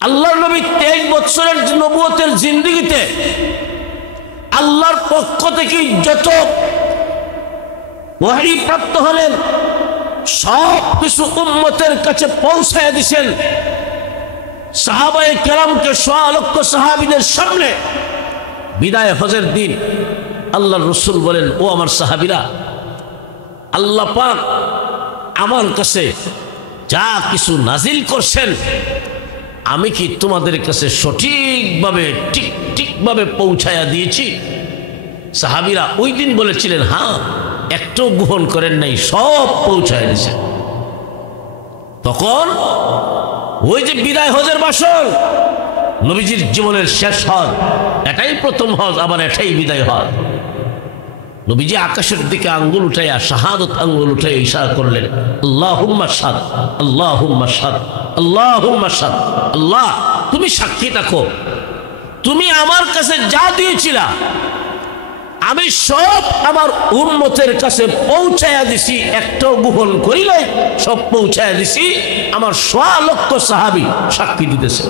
আল্লাহর নবী 23 বছরের নবুয়তের জিন্দেগিতে আল্লাহর পক্ষ থেকে যত ওহী প্রাপ্ত হলেন সব কিছু উম্মতের কাছে পৌঁছায় দিয়েছেন। সাহাবায়ে কেরামকে 100 লক্ষ সাহাবীদের সামনে বিদায় হজের দিন আল্লাহর রাসূল বলেন, ও আমার সাহাবীরা, আল্লাহ পাক আমার কাছে যা কিছু নাজিল করছেন আমি কি তোমাদের কাছে সঠিকভাবে ঠিকভাবে পৌঁছায়া দিয়েছি? সাহাবীরা ওই দিন বলেছিলেন, হ্যাঁ, একটু গ্রহণ করেন নাই, সব পৌঁছায় দিয়েছে। তখন ওই যে বিদায় হজের বাসর, নবীজির জীবনের শেষ হজ, এটাই প্রথম হজ, আবার এটাই বিদায় হজ। নবীজি আকাশের দিকে আঙ্গুল উঠাইয়া শাহাদত আঙ্গুল উঠাইয়া ইশারা করলেন, আল্লাহুম্মা শাহাদ, আল্লাহুম্মা শাহাদ, আল্লাহুম্মা শাহাদ। আল্লাহ তুমি সাক্ষী থাকো, তুমি আমার কাছে যা দিয়েছিলা আমি সব আমার উম্মতের কাছে পৌঁছায়া দিছি, একটাও গোপন করি নাই, সব পৌঁছায়া দিছি। আমার 100 লক্ষ সাহাবী সাক্ষী দিতেছে।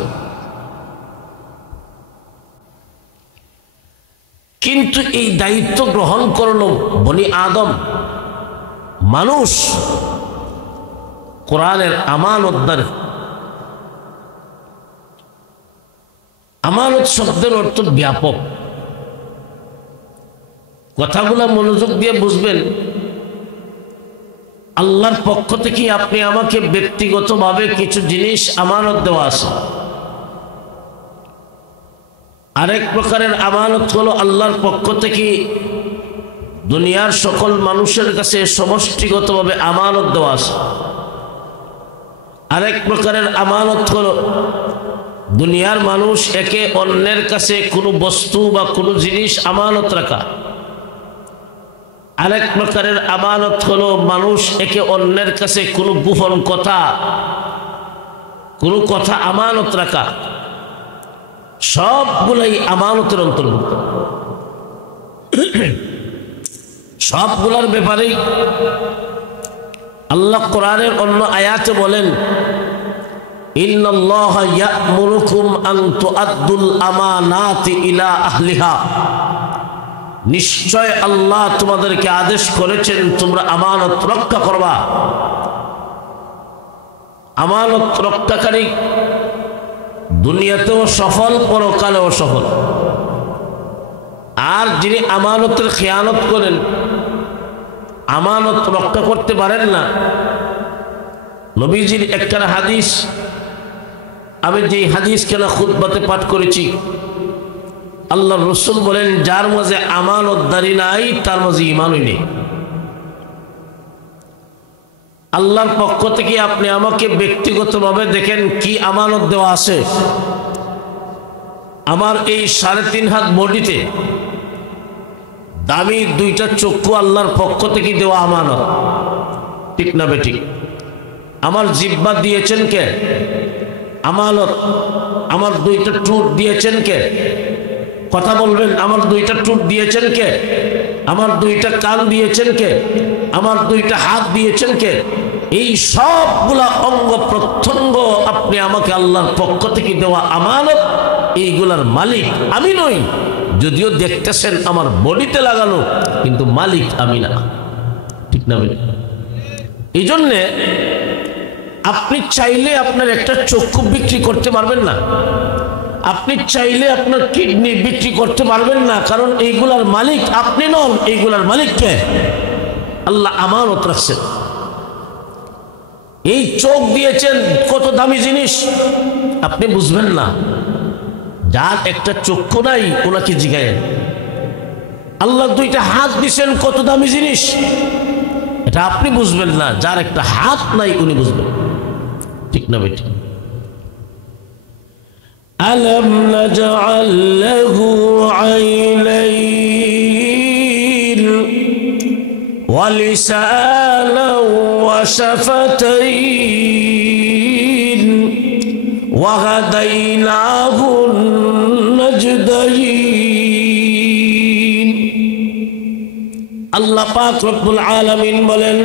কিন্তু এই দায়িত্ব গ্রহণ করল বনি আদম, মানুষ কোরআনের আমানতদার। আমানত শব্দের অর্থ ব্যাপক। কথাগুলো মনোযোগ দিয়ে বুঝবেন। আল্লাহর পক্ষ থেকে আপনি আমাকে ব্যক্তিগতভাবে কিছু জিনিস আমানত দেওয়া আছে। আরেক প্রকারের আমানত হলো আল্লাহর পক্ষ থেকে দুনিয়ার সকল মানুষের কাছে সমষ্টিগতভাবে আমানত দেওয়া আছে। আরেক প্রকারের আমানত হলো দুনিয়ার মানুষ একে অন্যের কাছে কোনো বস্তু বা কোনো জিনিস আমানত রাখা। আরেক প্রকারের আমানত হলো মানুষ একে অন্যের কাছে কোনো গোপন কথা, কোনো কথা আমানত রাখা। সবগুলাই আমানতের অন্তর্ভুক্ত। সবগুলার ব্যাপারেই আল্লাহ কোরআনের অন্য আয়াতে বলেন, ইন্নাল্লাহা ইয়া'মুরুকুম আন তুআদ্দুল আমানাতি ইলা আহলিহা। নিশ্চয় আল্লাহ তোমাদেরকে আদেশ করেছেন তোমরা আমানত রক্ষা করবা। আমানত রক্ষাকারী দুনিয়াতেও সফল, পরকালেও সফল। আর যিনি আমানতের খেয়ানত করেন, আমানত রক্ষা করতে পারেন না, নবীজির একটা হাদিস, আমি যে হাদিস কেনা খুতবাতে পাঠ করেছি, আল্লাহর রাসূল বলেন, যার মাঝে আমানতদারি নাই তার মাঝে ঈমানই নেই। আল্লাহর পক্ষ থেকে আপনি আমাকে ব্যক্তিগতভাবে দেখেন কি আমানত দেওয়া আছে। আমার এই 3.5 হাত বডিতে দামি 2টা চক্ষু আল্লাহর পক্ষ থেকে দেওয়া আমানত, ঠিক না বেঠিক? আমার জিহ্বা দিয়েছেন কে? আমানত। আমার 2টা ঠোঁট দিয়েছেন কে? কথা বলবেন। আমার 2টা ঠোঁট দিয়েছেন কে? আমার 2টা কান দিয়েছেন কে? আমার 2টা হাত দিয়েছেন কে? এই সবগুলা অঙ্গ প্রত্যঙ্গ আপনি আমাকে আল্লাহর পক্ষ থেকে দেওয়া আমানত, এইগুলার মালিক আমি নই। যদিও দেখতেছেন আমার বডিতে লাগানো, কিন্তু মালিক আমি না, ঠিক না? এই জন্যে আপনি চাইলে আপনার একটা চক্ষু বিক্রি করতে পারবেন না, আপনি চাইলে আপনার কিডনি বিক্রি করতে পারবেন না, কারণ এইগুলার মালিক আপনি নন, এইগুলার মালিক কে? আল্লাহ আমানত রাখছেন। এই চোখ দিয়েছেন, কত দামি জিনিস, আপনি বুঝবেন না। যার একটা চক্ষু নাই ওনাকে জিগায়েন। আল্লাহ 2টা হাত দিয়েছেন, কত দামি জিনিস, এটা আপনি বুঝবেন না। যার একটা হাত নাই উনি বুঝবেন, ঠিক না বেটি? আলাম নাজআল লাহু আইনাইন ওয়া লিসানান ওয়া শাফাতাইন ওয়া হাদাইনাহু নাজদাইন। আল্লাহ পাক রব্বুল আলামিন বলেন,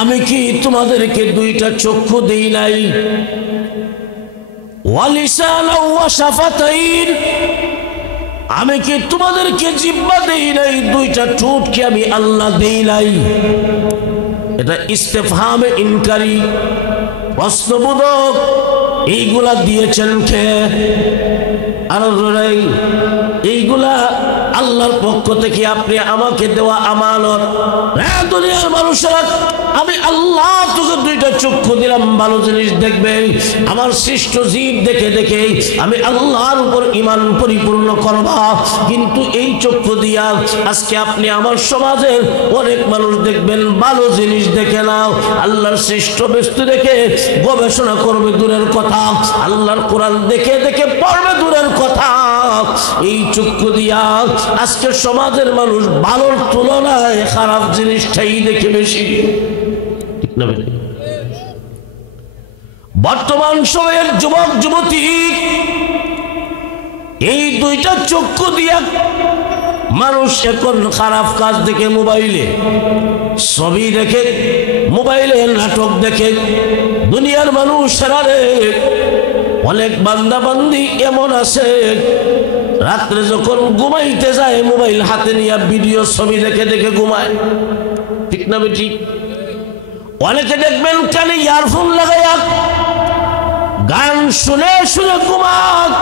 আমি কি তোমাদেরকে 2টা চক্ষু দেই নাই? ওয়া লিসানাও ওয়া শাফাতাইন, আমি কি তোমাদেরকে জিহ্বা দেই নাই? দুইটা ঠোঁট কি আমি আল্লাহ দেই নাই? এটা ইস্তেফহামে ইনকারি, প্রশ্নবোধক। এইগুলা দিয়েছেন কে? আর এইগুলা আল্লাহর পক্ষ থেকে আপনি আমাকে দেওয়া আমানত। হ্যাঁ দুনিয়ার মানুষেরা, আমি আল্লাহ তোকে দুইটা চক্ষু দিলাম, ভালো জিনিস দেখবে। আমার সৃষ্ট জীব দেখে দেখে আমি আল্লাহর উপর ঈমান পরিপূর্ণ করবা। কিন্তু এই চক্ষু দিয়া আজকে আপনি আমার সমাজের অনেক মানুষ দেখবেন ভালো জিনিস দেখে নাও, আল্লাহর সৃষ্ট বস্তু দেখে গবেষণা করবে দূরের কথা, আল্লাহর কোরআন দেখে দেখে পড়বে দূরের কথা। এই চক্ষু দিয়া আজকে সমাজের মানুষ ভালোর তুলনায় খারাপ জিনিসটাই দেখে বেশি। ঠিক না? বর্তমান সময়ের যুবক যুবতী এই দুইটা চক্ষু দিয়া মানুষ এখন খারাপ কাজ দেখে, মোবাইলে ছবি দেখে, মোবাইলে নাটক দেখে। দুনিয়ার মানুষেরা রে, অনেক বান্দা বান্দি এমন আছে রাত্রে যখন ঘুমাইতে যায় মোবাইল হাতে নিয়ে ভিডিও ছবি দেখে দেখে ঘুমায়। ঠিক না বেটি? অনেকে দেখবেন কানে ইয়ারফোন লাগাইয়া গান শুনে শুনে ঘুমায়,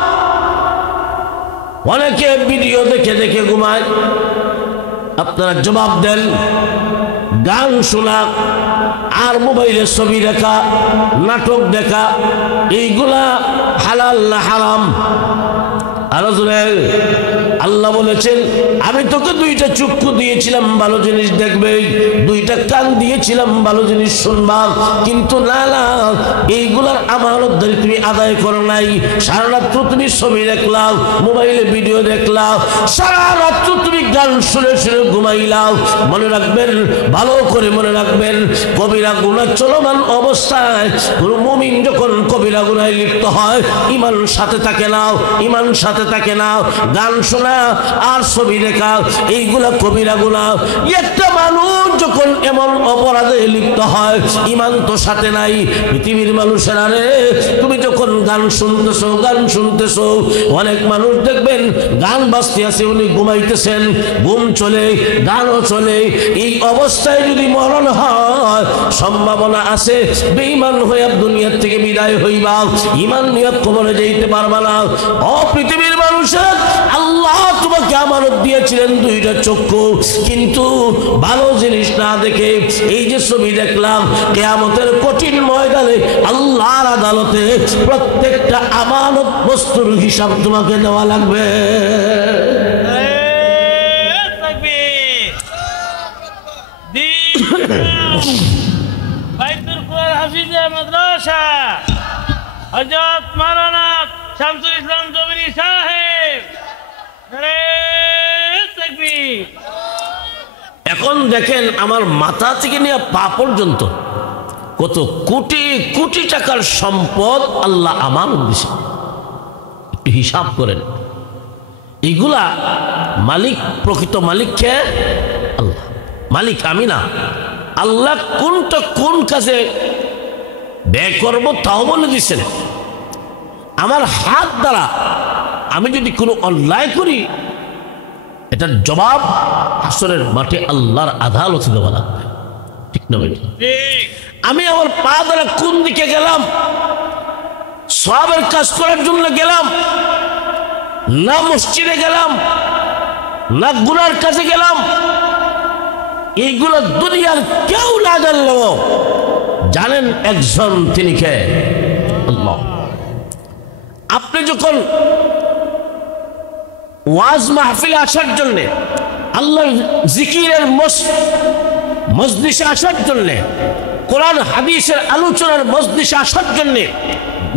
অনেকে ভিডিও দেখে দেখে ঘুমায়। আপনারা জবাব দেন, গান শোনা আর মোবাইলে ছবি দেখা, নাটক দেখা, এইগুলা হালাল না হারাম? আল্লাহ বলেছেন আমি তোকে দুইটা চক্ষু দিয়েছিলাম ভালো জিনিস দেখবে, দুইটা কান দিয়েছিলাম ভালো জিনিস শুনবা, কিন্তু না না, এইগুলার আমানত ধরে তুমি আদায় করো নাই। সারা রাত্র তুমি ছবি দেখলাও, মোবাইলে ভিডিও দেখলাও, সারা রাত্র তুমি গান শুনে শুনে ঘুমাইলাও। মনে রাখবেন, ভালো করে মনে রাখবেন, কবিরা গুনাহ চলমান অবস্থায় কোনো মুমিন যখন কবিরা গুনাহে লিপ্ত হয় ঈমান সাথে থাকে না, ঈমান সাথে থাকে না। গান শোনা আর ছবি দেখা এইগুলা কবিরা গুনাহ। একটা মানুষ যখন এমন অপরাধে লিপ্ত হয় ঈমান তো সাথে নাই। পৃথিবীর মানুষেরা রে, তুমি যখন গান শুনতেছো, গান শুনতেছো, অনেক মানুষ দেখবেন গান বাজতে আছে, উনি ঘুমাইতেছেন, ঘুম চলে, গানও চলে। এই অবস্থায় যদি মরণ হয় সম্ভাবনা আছে বেঈমান হয়ে দুনিয়ার থেকে বিদায় হইবা, ঈমান নিয়ে কবরে যেতে পারবা না। ও পৃথিবীর মানুষের, আল্লাহ তোমাকে আমানত দিয়েছিলেন দুইটা চক্ষু, কিন্তু ভালো জিনিস না দেখে এই যে ছবি দেখলাম, কিয়ামতের কঠিন ময়দানে আল্লাহর আদালতে প্রত্যেকটা আমানত বস্তুর হিসাব তোমাকে দেওয়া লাগবে। বাইতুল কুরআন হাফিজে মাদ্রাসা হযরত মাওলানা শামসুল ইসলাম জমিনী সাহেব, নারে তাকবীর। এখন দেখেন আমার মাথা থেকে নিয়ে পা পর্যন্ত কত কোটি কোটি টাকার সম্পদ আল্লাহ আমানত দিয়েছে। একটু হিসাব করেন, এগুলা মালিক, প্রকৃত মালিক কে? আল্লাহ। মালিক আমি না। আল্লাহ কোনটা কোন কাজে ব্যয় করবো তাও বলে দিচ্ছেন। আমার হাত দ্বারা আমি যদি কোনো অন্যায় করি, এটার জবাব হাসরের মাঠে আল্লাহর আদালতে দেওয়া লাগবে। ঠিক না? আমি আমার পা দ্বারা কোন দিকে গেলাম, সওয়াবের কাজ করার জন্য গেলাম, না মসজিদে গেলাম, না গুনার কাছে গেলাম, এইগুলো দুনিয়ার কেউ না জানলেও জানেন একজন, তিনি কে? আল্লাহ। আপনি যখন ওয়াজ মাহফিলে আসার জন্য, আল্লাহর জিকিরের মজলিসে আসার জন্য, কোরআন হাদিসের আলোচনার মজলিসে আসার জন্য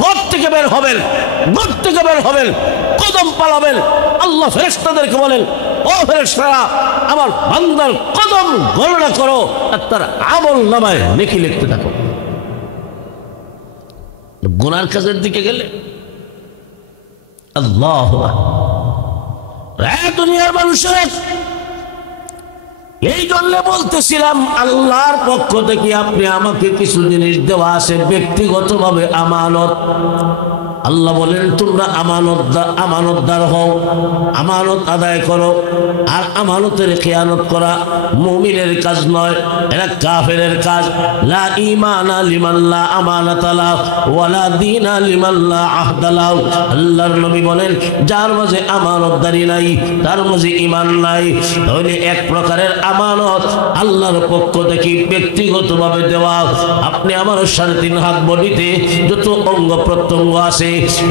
ঘর থেকে বের হবেন, ঘর থেকে বের হবেন, কদম পালাবেন, আল্লাহ ফেরেশতাদেরকে বলেন, ও ফেরেশতারা আমার বান্দার কদম গণনা করো আর তার আমল নামায় নেকি লিখতে থাকো। গুনার কাজের দিকে গেলে আল্লাহ, দুনিয়ার মানুষের এই জন্য বলতেছিলাম আল্লাহর পক্ষ থেকে আপনি আমাকে কিছু জিনিস দেওয়া আছে ব্যক্তিগতভাবে আমানত। আল্লাহ বলেন তোমরা আমানতদার হও, আমানত আদায় করো। আর আমানতের খেয়ানত করা মুমিনের কাজ নয়, এটা কাফেরের কাজ। লা ঈমানা লিমান লা আমানাতা লাহু ওয়া লা দীনা লিমান লা আহদা লাহু। আল্লাহর নবী বলেন যার মাঝে আমানতদারি নাই তার মাঝে ঈমান নাই। তাহলে এক প্রকারের আমানত আল্লাহর পক্ষ থেকে ব্যক্তিগতভাবে দেওয়া। আপনি আমার 3.5 হাত বডিতে যত অঙ্গ প্রত্যঙ্গ আছে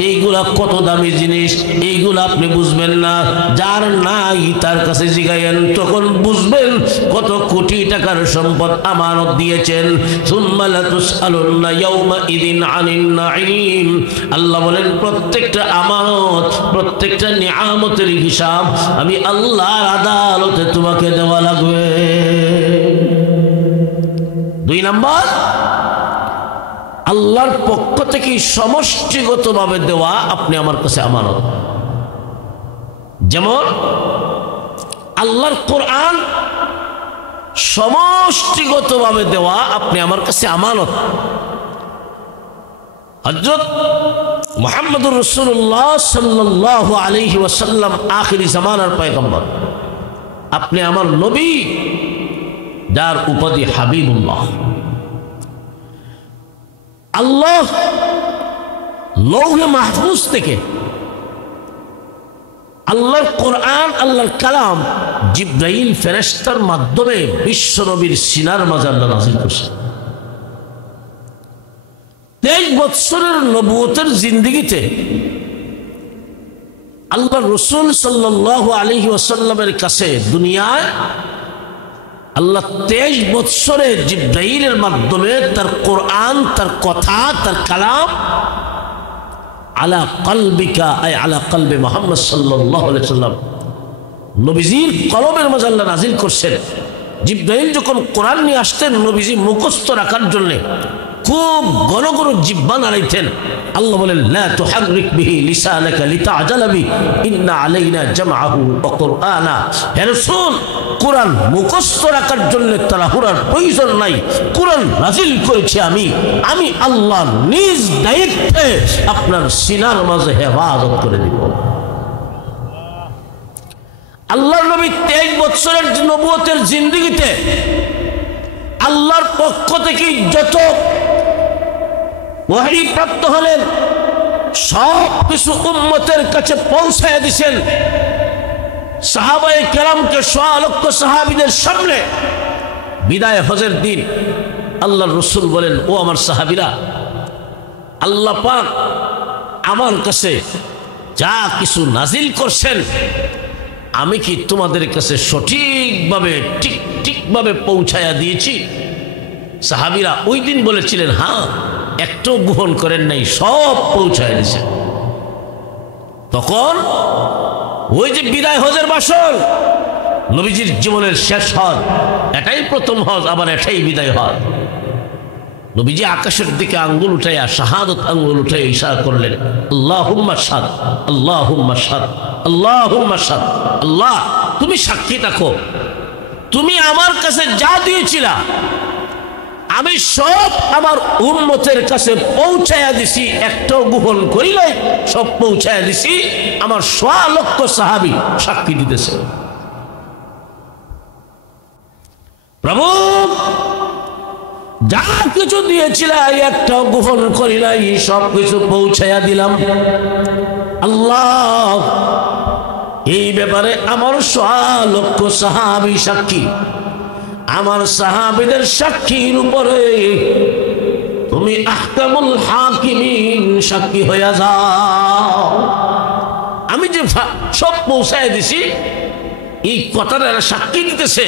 এইগুলা কত দামি জিনিস, এইগুলা আপনি বুঝবেন না। যার নাই তার কাছে জিগাইয়েন, তখন বুঝবেন কত কোটি টাকার সম্পদ আমানত দিয়েছেন। সুম্মা লাতুসআলুন্না ইয়াওমা ইযিন আনিন নাঈম। আল্লাহ বলেন প্রত্যেকটা আমানত, প্রত্যেকটা নিয়ামতের হিসাব আমি আল্লাহর আদালতে তোমাকে দেওয়া লাগবে। 2 নম্বর, আল্লাহর পক্ষ থেকে সমষ্টিগতভাবে দেওয়া আপনি আমার কাছে আমানত। যেমন আল্লাহর কোরআন সমষ্টিগতভাবে দেওয়া আপনি আমার কাছে আমানত। হযরত মুহাম্মদুর রাসূলুল্লাহ সাল্লাল্লাহু আলাইহি ওয়াসাল্লাম আখিরি জামানার পয়গম্বর, আপনি আমার নবী, যার উপাধি হাবিবুল্লাহ। আল্লাহ লৌহে মাহফুজ থেকে আল্লাহর কোরআন, আল্লাহর কালাম জিবরাইল ফেরেশতার মাধ্যমে বিশ্ব নবীর সিনার মাঝে আল্লাহ নাযিল করেছেন। 23 বছরের নবুয়তের জিন্দেগিতে আল্লাহ রাসূল সাল্লাল্লাহু আলাইহি ওয়াসাল্লামের কাছে দুনিয়ায় আল্লাহ 23 বছরে জিবরাইলের মাধ্যমে তার কোরআন, তার কথা, তার কালাম আলা কলবিকা আই আলা কলবে মুহাম্মদ সাল্লাল্লাহু আলাইহি ওয়াসাল্লাম নবীজির কলবের মাঝে আল্লাহ নাযিল করছেন। জিবরাইল যখন কোরআন নিয়ে আসতেন নবীজি মুখস্থ রাখার জন্য খুব ঘন ঘন জিহ্বা নাড়াইতেন। আল্লাহ বলেন লা তুহাররিক বিহি লিসানাকা লিতাআজালা বিহি ইন্না আলাইনা জামআহু ওয়া কুরআনা। হে রাসূল, কোরআন মুখস্থ রাখার জন্য তাড়াহুড়ার প্রয়োজন নাই। কোরআন নাযিল করেছি আমি আল্লাহ নিজ দায়িত্বে আপনার সিনার মাঝে হেফাজত করে দিব। আল্লাহর নবী 23 বছরের নবুয়তের জিন্দেগিতে আল্লাহর পক্ষ থেকে যত ওহী প্রাপ্ত হলেন সব কিছু উম্মতের কাছে পৌঁছায় দিয়েছেন। সাহাবায়ে কেরামকে 100 লক্ষ সাহাবীদের সামনে বিদায় হজের দিন আল্লাহর রাসূল বলেন, ও আমার সাহাবীরা, আল্লাহ পাক আমার কাছে যা কিছু নাজিল করছেন আমি কি তোমাদের কাছে সঠিকভাবে ঠিকভাবে পৌঁছায়া দিয়েছি? সাহাবীরা ওই দিন বলেছিলেন হ্যাঁ, একটু গ্রহণ করেন নাই, সব পৌঁছায় দিয়েছে। তখন ওই যে বিদায় হজের বাসর, নবীজির জীবনের শেষ হজ, এটাই প্রথম হজ, আবার এটাই বিদায় হজ। নবীজি আকাশের দিকে আঙ্গুল উঠাইয়া শাহাদত আঙ্গুল উঠাইয়া ইশারা করলেন, আল্লাহুম্মা শাহাদ, আল্লাহুম্মা শাহাদ, আল্লাহুম্মা শাহাদ। আল্লাহ তুমি সাক্ষী থাকো, তুমি আমার কাছে যা দিয়েছিলা আমি সব আমার উম্মতের কাছে পৌঁছায়া দিছি, একটাও গোপন করি নাই, সব পৌঁছায়া দিছি। আমার 100 লক্ষ সাহাবী সাক্ষী দিতেছে। প্রভু যা কিছু দিয়েছিলা একটাও গোপন করি নাই, সব কিছু পৌঁছায়া দিলাম। আল্লাহ এই ব্যাপারে আমার 100 লক্ষ সাহাবী সাক্ষী। আমার সাহাবীদের সাক্ষীর উপরে তুমি আহকামুল হাকিমিন সাক্ষী হয়ে যাও। আমি যে সব পৌঁছায় দিছি এই কথাটা সাক্ষী দিতেছে।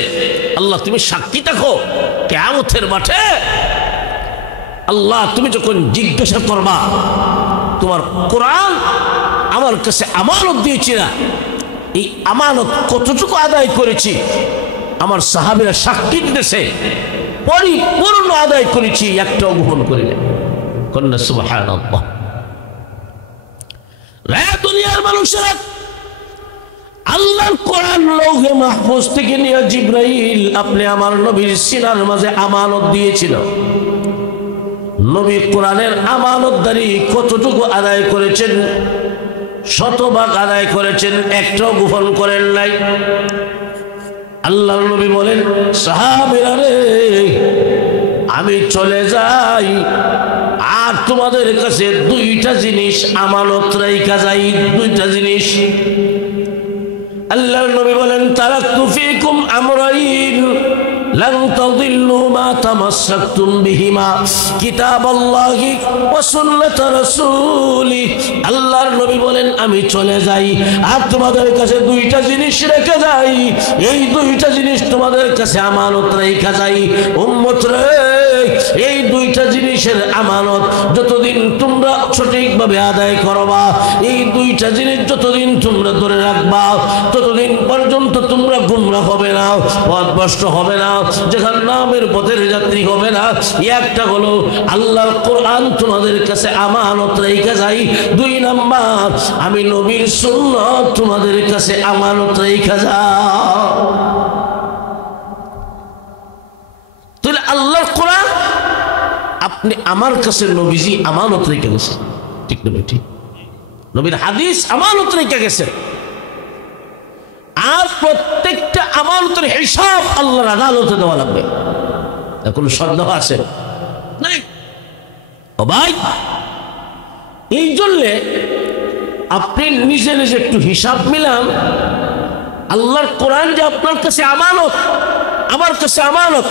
আল্লাহ তুমি সাক্ষী থাকো কিয়ামতের মাঠে। আল্লাহ তুমি যখন জিজ্ঞাসা করবা তোমার কোরআন আমার কাছে আমানত দিয়েছিলা, এই আমানত কতটুকু আদায় করেছি আমার সাহাবীরা সাক্ষী দিতেছে, পরিপূর্ণ আদায় করেছি, একটাও গোপন করি না। কন্যা সুবহানাল্লাহ। দুনিয়ার মানুষেরা আল্লাহর কোরআন লৌহে মাহফুজ থেকে নিয়ে জিবরাইল আপনি আমার নবীর সিনার মাঝে আমানত দিয়েছিল। নবী কোরআনের আমানতদারি কতটুকু আদায় করেছেন? শতভাগ আদায় করেছেন, একটাও গোপন করেন নাই। আল্লাহর নবী বলেন, সাহাবীরা রে, আমি চলে যাই আর তোমাদের কাছে দুইটা জিনিস আমানত রাইখা যাই। দুইটা জিনিস আল্লাহর নবী বলেন, তারাকতু ফীকুম আমরাইন লান তাদিল্লু মা তামাসসাকতুম বিহিমা কিতাবাল্লাহি ওয়া সুন্নাত রাসূলি। আল্লাহর নবী বলেন, আমি চলে যাই আর তোমাদের কাছে দুইটা জিনিস রেখে যাই। এই দুইটা জিনিস তোমাদের কাছে আমানত রেখে যাই। উম্মত রে, এই দুইটা জিনিসের আমানত যতদিন তোমরা সঠিকভাবে আদায় করবা, এই দুইটা জিনিস যতদিন তোমরা ধরে রাখবা, ততদিন পর্যন্ত তোমরা গুমরাহ হবে না, পথভ্রষ্ট হবে না, জাহান্নামের পথের যাত্রী হবে না। একটা হলো আল্লাহর কোরআন তোমাদের কাছে আমানত রেখে যাই। দুই নাম্বার, আমি নবীর সুন্নাত তোমাদের কাছে আমানত রেখে যাই। তাহলে আল্লাহর কোরআন আপনি আমার কাছে নবীজি আমানত রেখে গেছেন, ঠিক না? ঠিক। নবীর হাদিস আমানত রেখে গেছেন, আর প্রত্যেকটা আমানতের হিসাব আল্লাহর আদালতে দেওয়া লাগবে। এখন সন্দেহ আছে নাই ও ভাই? এই জন্যে আপনি নিজে নিজে একটু হিসাব মিলান। আল্লাহর কোরআন যে আপনার কাছে আমানত, আমার কাছে আমানত,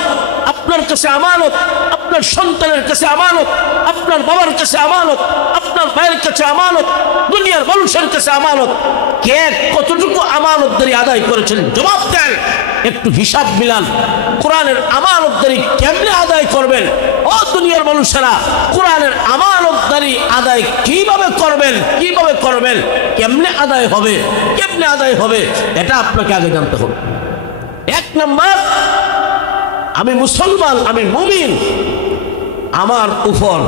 আপনার কাছে আমানত, আপনার সন্তানের কাছে আমানত, আপনার বাবার কাছে আমানত, আপনার ভাইয়ের কাছে আমানত, দুনিয়ার মানুষের কাছে আমানত। কে কতটুকু আমানতদারি আদায় করেছেন জবাব দেন। একটু হিসাব মিলান। কোরআনের আমানতদারি কেমনে আদায় করবেন? ও দুনিয়ার মানুষেরা, কোরআনের আমানতদারি আদায় কিভাবে করবেন? কিভাবে করবেন? কেমনে আদায় হবে? কেমনে আদায় হবে? এটা আপনাকে আগে জানতে হবে। এক নম্বর, আমি মুসলমান, আমি মুমিন, আমার উপর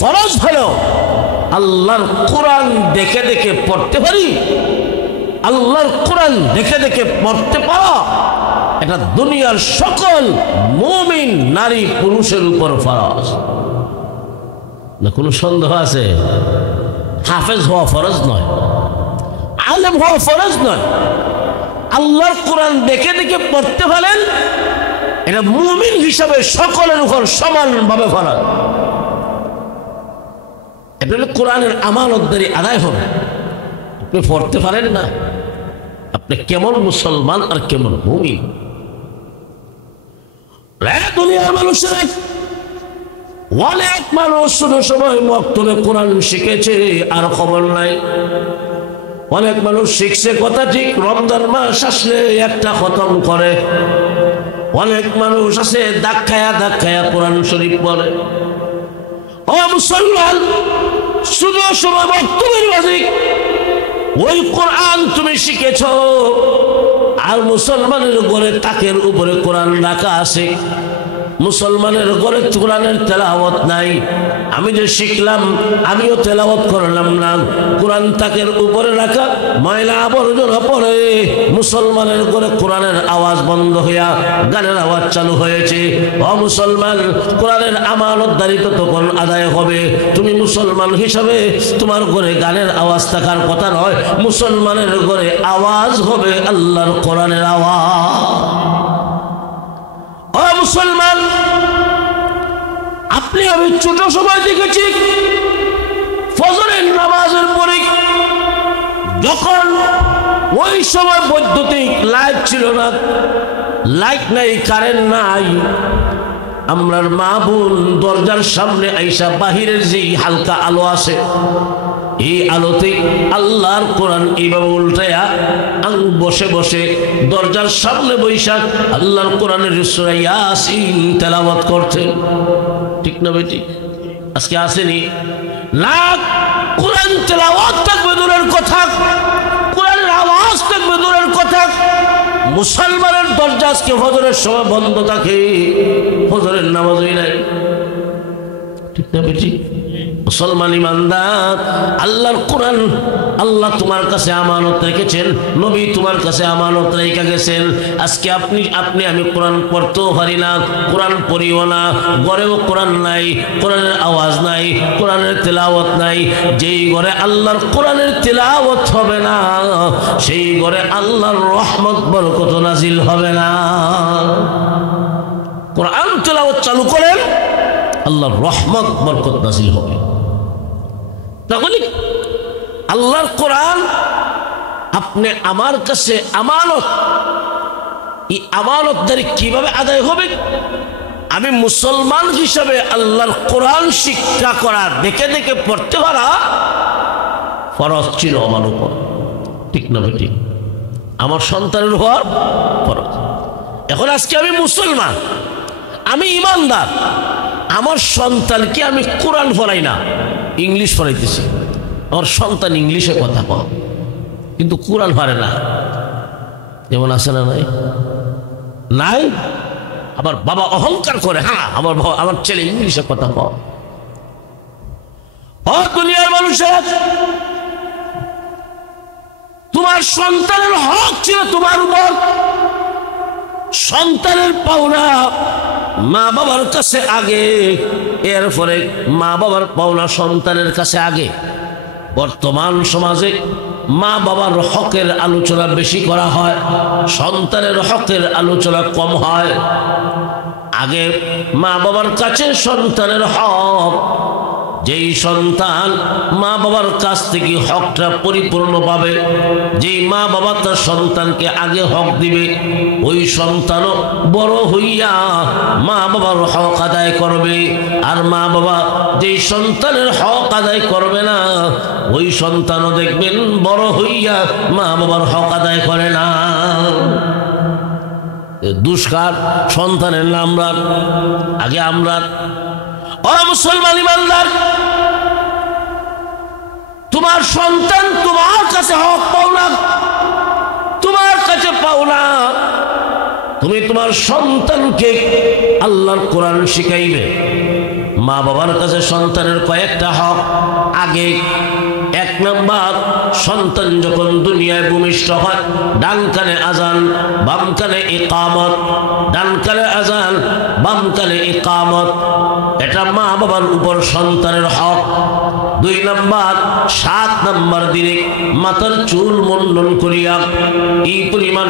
ফরজ হলো আল্লাহর কোরআন দেখে দেখে পড়তে পারি। আল্লাহর কোরআন দেখে দেখে পড়তে পারা এটা দুনিয়ার সকল মুমিন নারী পুরুষের উপর ফরজ। না কোনো সন্দেহ আছে? হাফেজ হওয়া ফরজ নয়, আলেম হওয়া ফরজ নয়। আল্লাহর কোরআন দেখে দেখে পড়তে পারেন, এটা মুমিন হিসাবে সকলের উপর সমানভাবে ফরজ। এটা হলে কোরআনের আমানতদারি আদায় হবে। আপনি পড়তে পারেন না, আপনি কেমন মুসলমান আর কেমন মুমিন? দুনিয়ার মানুষের অনেক মানুষ শুধু সময় মক্তবে কোরআন শিখেছে আর খবর নাই। অনেক মানুষ শিখছে কথা ঠিক, রমজান মাস আসলে একটা খতম করে। অনেক মানুষ আছে দাক্ষায়া কোরআন শরীফ পড়ে। ও মুসলমান, শুধু সময় বক্তব্যের মাঝে ওই কোরআন তুমি শিখেছ, আর মুসলমানের ঘরে তাকের উপরে কোরআন রাখা আছে। মুসলমানের ঘরে কোরআনের তেলাওয়াত নাই। আমি যে শিখলাম, আমিও তেলাওয়াত করলাম না। কোরআন তাকের উপরে রাখা, ময়লা আবর্জনা পড়ে মুসলমানের ঘরে কোরআনের আওয়াজ বন্ধ হইয়া গানের আওয়াজ চালু হয়েছে। ও মুসলমান, কোরআনের আমানতদারি তখন আদায় হবে। তুমি মুসলমান হিসাবে তোমার ঘরে গানের আওয়াজ থাকার কথা নয়। মুসলমানের ঘরে আওয়াজ হবে আল্লাহর কোরআনের আওয়াজ। ও মুসলমান, আপনি আমি ছোট সময় দেখেছি ফজরের নামাজের পরে, যখন ওই সময় বৈদ্যুতিক লাইট ছিল না, লাইট নাই, কারেন্ট নাই, আমরার মা বোন দরজার সামনে আইসা বাহিরের যেই হালকা আলো আছে, এই আলোতে আল্লাহর কোরআন এইভাবে উল্টায়া বসে বসে দরজার সামনে বৈশাখ আল্লাহর কোরআনের সূরা ইয়াসিন তেলাওয়াত করতেন। ঠিক না বেটি? আজকে আসেনি না? কোরআন তেলাওয়াত থাকবে দূরের কথা, কোরআনের আওয়াজ থাকবে দূরের কথা। মুসলমানের দরজা আজকে ফজরের সময় বন্ধ থাকে, ফজরের নামাজই নাই। ঠিক না বেটি? মুসলমান ইমানদার, আল্লাহর কোরআন আল্লাহ তোমার কাছে আমানত রেখেছেন, নবী তোমার কাছে আমানত রেখে গেছেন। আজকে আপনি আমি কোরআন পড়তেও পারি না, কোরআন পড়িও না, ঘরেও কোরআন নাই, কোরআনের আওয়াজ নাই, কোরআনের তেলাওয়াত নাই। যেই ঘরে আল্লাহর কোরআনের তেলাওয়াত হবে না, সেই ঘরে আল্লাহর রহমত বরকত নাজিল হবে না। কোরআন তেলাওয়াত চালু করেন, আল্লাহর রহমত বরকত নাজিল হবে। তাহলে আল্লাহর কোরআন আপনি আমার কাছে আমানত, এই আমানতদারি কিভাবে আদায় হবে? আমি মুসলমান হিসাবে আল্লাহর কোরআন শিক্ষা করা, দেখে দেখে পড়তে পারা ফরজ ছিল আমার উপর, ঠিক না বেটি? আমার সন্তানের হওয়ার ফরজ। এখন আজকে আমি মুসলমান, আমি ইমানদার, আমার সন্তানকে আমি কোরআন পড়াই না, ইংলিশ পড়াইতেছি। আমার সন্তান ইংলিশে কথা কয় কিন্তু কোরআন পারে না, যেমন আছে না? নাই নাই। আবার বাবা অহংকার করে, হ্যাঁ আমার ছেলে ইংলিশে কথা কয়। ও দুনিয়ার মানুষের, তোমার সন্তানের হক ছিল তোমার উপর, সন্তানের পাওনা মা বাবার কাছে আগে, এরপরে মা বাবার পাওনা সন্তানের কাছে আগে। বর্তমান সমাজে মা বাবার হকের আলোচনা বেশি করা হয়, সন্তানের হকের আলোচনা কম হয়। আগে মা বাবার কাছে সন্তানের হক, যেই সন্তান মা বাবার কাছ থেকে হকটা পরিপূর্ণ পাবে, যেই মা বাবা তার সন্তানকে আগে হক দিবে, ওই সন্তানও বড় হইয়া মা বাবার হক আদায় করবে। আর মা বাবা যেই সন্তানের হক আদায় করবে না, ওই সন্তানও দেখবেন বড় হইয়া মা বাবার হক আদায় করে না। দুষ্কার সন্তানের নাম রাখ, আগে আমরা। ও মুসলমান ইমানদার, তোমার সন্তান তোমার কাছে হক পাও না, তোমার কাছে পাও না। তুমি তোমার সন্তানকে আল্লাহর কোরআন শিখাইবে। মা বাবার কাছে সন্তানের কয়েকটা হক। আগে এক নাম্বার, সন্তান যখন দুনিয়ায় ভূমিষ্ঠ হয়, ডান কানে আজান, বাম কানে ইকামত, ডান কানে আজান, বাম কানে ইকামত, এটা মা বাবার উপর সন্তানের হক। 2 নাম্বার, 7 নাম্বার দিনে মাথার চুল মুন্ডন করিয়া এই পরিমাণ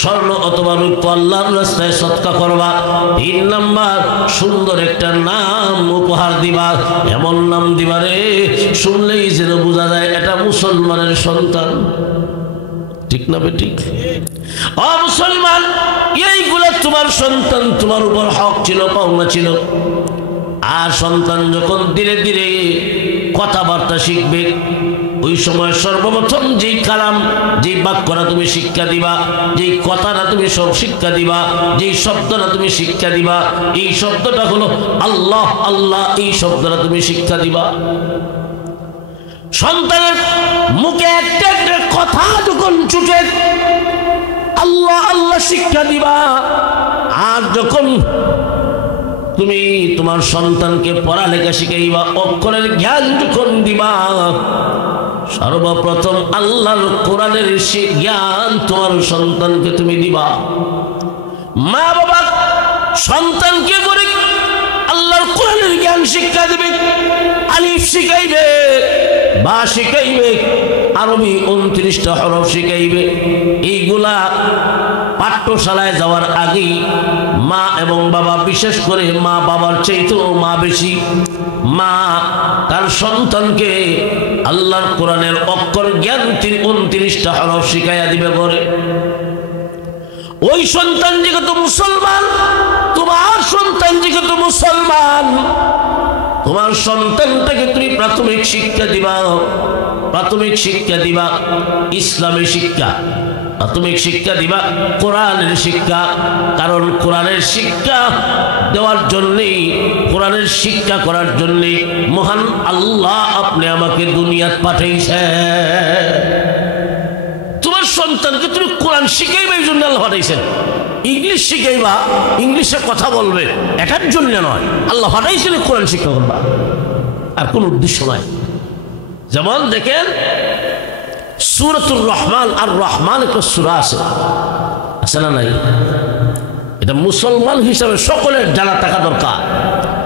স্বর্ণ অথবা রূপ আল্লাহর রাস্তায় সদকা করবা। 3 নাম্বার, সুন্দর একটা নাম উপহার দিবা, এমন নাম দিবা রে শুনলেই যেন বোঝা যায় এটা মুসলমানের সন্তান, ঠিক না বেটি? ও মুসলমান, এইগুলা তোমার সন্তান, তোমার উপর হক ছিল, পাওনা ছিল। আর সন্তান যখন ধীরে ধীরে কথাবার্তা শিখবে, ওই সময় সর্বপ্রথম যেই কালাম, যেই বাক্যটা তুমি শিক্ষা দিবা, যেই কথাটা তুমি সব শিক্ষা দিবা, যেই শব্দটা তুমি শিক্ষা দিবা, এই শব্দটা হলো আল্লাহ আল্লাহ, এই শব্দটা তুমি শিক্ষা দিবা। সন্তানের মুখে একটা একটা কথা যখন ছুটে, আল্লাহ আল্লাহ শিক্ষা দিবা। আর যখন তুমি তোমার সন্তানকে পড়ালেখা শিখাইবা, অক্ষরের জ্ঞান যখন দিবা, সর্বপ্রথম আল্লাহর কোরআনের জ্ঞান তোমার সন্তানকে তুমি দিবা। মা বাবা সন্তানকে করে আল্লাহর কোরআনের জ্ঞান শিক্ষা দিবে, আলিফ শিখাইবে, বা শিখাইবে, আরবি 29টা হরফ শিখাইবে। এইগুলা পাঠ্যশালায় যাওয়ার আগেই মা এবং বাবা, বিশেষ করে মা বাবার চাইতেও মা বেশি, মা তার সন্তানকে আল্লাহর কোরআনের অক্ষর জ্ঞান 29টা হরফ শিখাইয়া দিবে করে। ওই সন্তান যেহেতু মুসলমান, তোমার সন্তান যেহেতু মুসলমান, তোমার সন্তানটাকে তুমি প্রাথমিক শিক্ষা দিবা, প্রাথমিক শিক্ষা দিবা ইসলামী শিক্ষা, প্রাথমিক শিক্ষা দিবা কোরআনের শিক্ষা। কারণ কোরআনের শিক্ষা দেওয়ার জন্যেই, কোরআনের শিক্ষা করার জন্যেই মহান আল্লাহ আপনি আমাকে দুনিয়াত পাঠাইছে। তোমার সন্তানকে তুমি কোরআন শিখাইবা, এই জন্য আল্লাহ পাঠাইছেন। ইংলিশ শিখাইবা, ইংলিশে কথা বলবে, এটার জন্য নয়। আল্লাহ পাঠাইছেন কোরআন শিক্ষা করবা। আর কোন উদ্দেশ্য নাই। যেমন দেখেন সূরাতুর রহমান, আর রহমান একটা সূরা আছে না নাই? এটা মুসলমান হিসাবে সকলের জানা থাকা দরকার।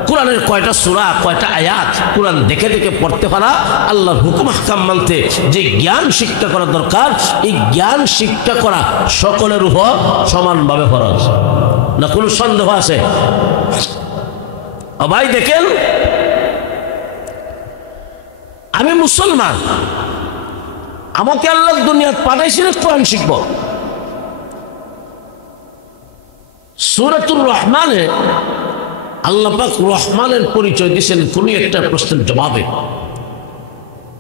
কোরআনের কয়টা সূরা, কয়টা আয়াত, কোরআন দেখে দেখে পড়তে পারা, আল্লাহর হুকুম আহকাম মানতে যে জ্ঞান শিক্ষা করা দরকার, এই জ্ঞান শিক্ষা করা সকলের উপর সমানভাবে ফরজ। না কোনো সন্দেহ আছে? ভাই দেখেন, আমি মুসলমান, আমাকে আল্লাহ দুনিয়াত পাঠাইছিলেন কোরআন শিখব। সূরাতুর রহমানে আল্লাহ পাক রহমানের পরিচয় দিয়েছেন কোন একটা প্রশ্নের জবাবে।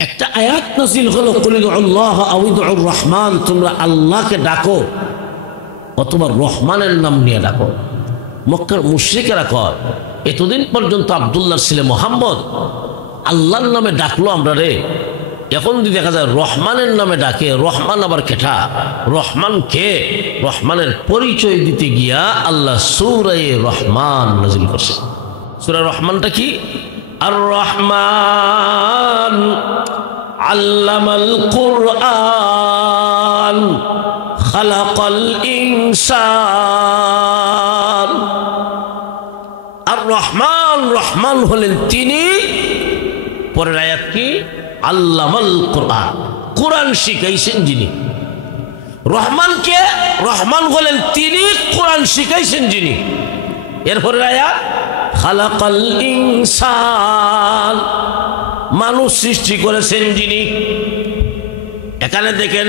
একটা আয়াত নাযিল হলো, কুল আল্লাহ আও উদউর রহমান, তোমরা আল্লাহকে ডাকো অথবা রহমানের নাম নিয়ে ডাকো। মক্কার মুশরিকেরা কয় এতদিন পর্যন্ত আব্দুল্লাহ ছেলে মোহাম্মদ আল্লাহর নামে ডাকলো আমরা রে, এখন যদি দেখা যায় রহমানের নামে ডাকে, রহমান আবার কেটা? রহমান কে? রহমানের পরিচয় দিতে গিয়া আল্লাহ সূরা রহমান নাযিল করছে। সূরা রহমানটা কি? আর রহমান আল্লামাল কুরআন খালাকাল ইনসান। আর রহমান, রহমান হলেন তিনি। পরের আয়াত কি? আল্লামাল কুরআন, কোরআন শিখাইছেন যিনি। রহমানকে, রহমান হলেন তিনি, কোরআন শিখাইছেন যিনি। এরপরের আয়াত খালাকাল ইনসান, মানুষ সৃষ্টি করেছেন যিনি। এখানে দেখেন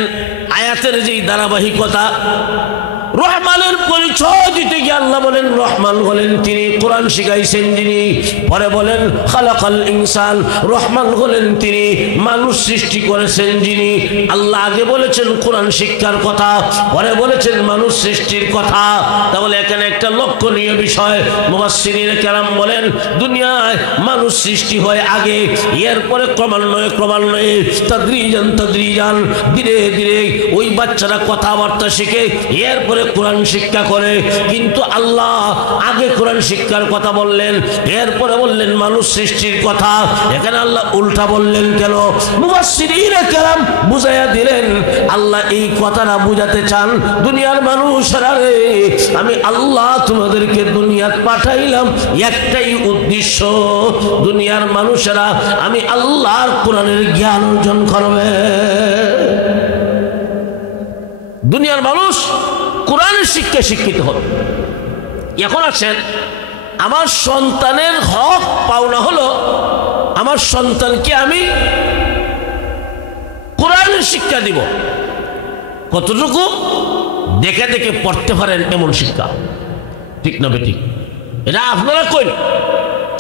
আয়াতের যে ধারাবাহিকতা, রহমানের পরিচয় দিতে গিয়ে আল্লাহ বলেন রহমান হলেন তিনি, কোরআন শিখাইছেন যিনি। পরে বলেন খালাকাল ইনসান, রহমান হলেন তিনি, মানুষ সৃষ্টি করেছেন যিনি। আল্লাহ আগে বলেছেন কোরআন শিক্ষার কথা, পরে বলেছেন মানুষ সৃষ্টির কথা। তাহলে এখানে একটা লক্ষণীয় বিষয়, মুফাসসিরিনে কেরাম বলেন দুনিয়ায় মানুষ সৃষ্টি হয় আগে, এরপরে ক্রমান্বয়ে ক্রমান্বয়ে তাদরিজান তাদরিজান ধীরে ধীরে ওই বাচ্চারা কথাবার্তা শিখে এরপরে কোরআন শিক্ষা করে। কিন্তু আল্লাহ আগে কোরআন শিক্ষার কথা বললেন, এরপরে বললেন মানুষ সৃষ্টির কথা। এখানে আল্লাহ উল্টা বললেন কেন? মুফাসসিরিনে কেরাম বুঝাইয়া দিলেন আল্লাহ এই কথাটা বুঝাতে চান দুনিয়ার মানুষরা রে, আমি আল্লাহ তোমাদেরকে দুনিয়াত পাঠাইলাম একটাই উদ্দেশ্য, দুনিয়ার মানুষেরা আমি আল্লাহর কোরআনের জ্ঞান অর্জন করবে। দুনিয়ার মানুষ কোরআনের শিক্ষায় শিক্ষিত হবে। এখন আছেন, আমার সন্তানের হক পাওনা হলো আমার সন্তানকে আমি কোরআনের শিক্ষা দিব। কতটুকু? দেখে দেখে পড়তে পারেন এমন শিক্ষা, ঠিক না বেঠিক? এটা আপনারা কই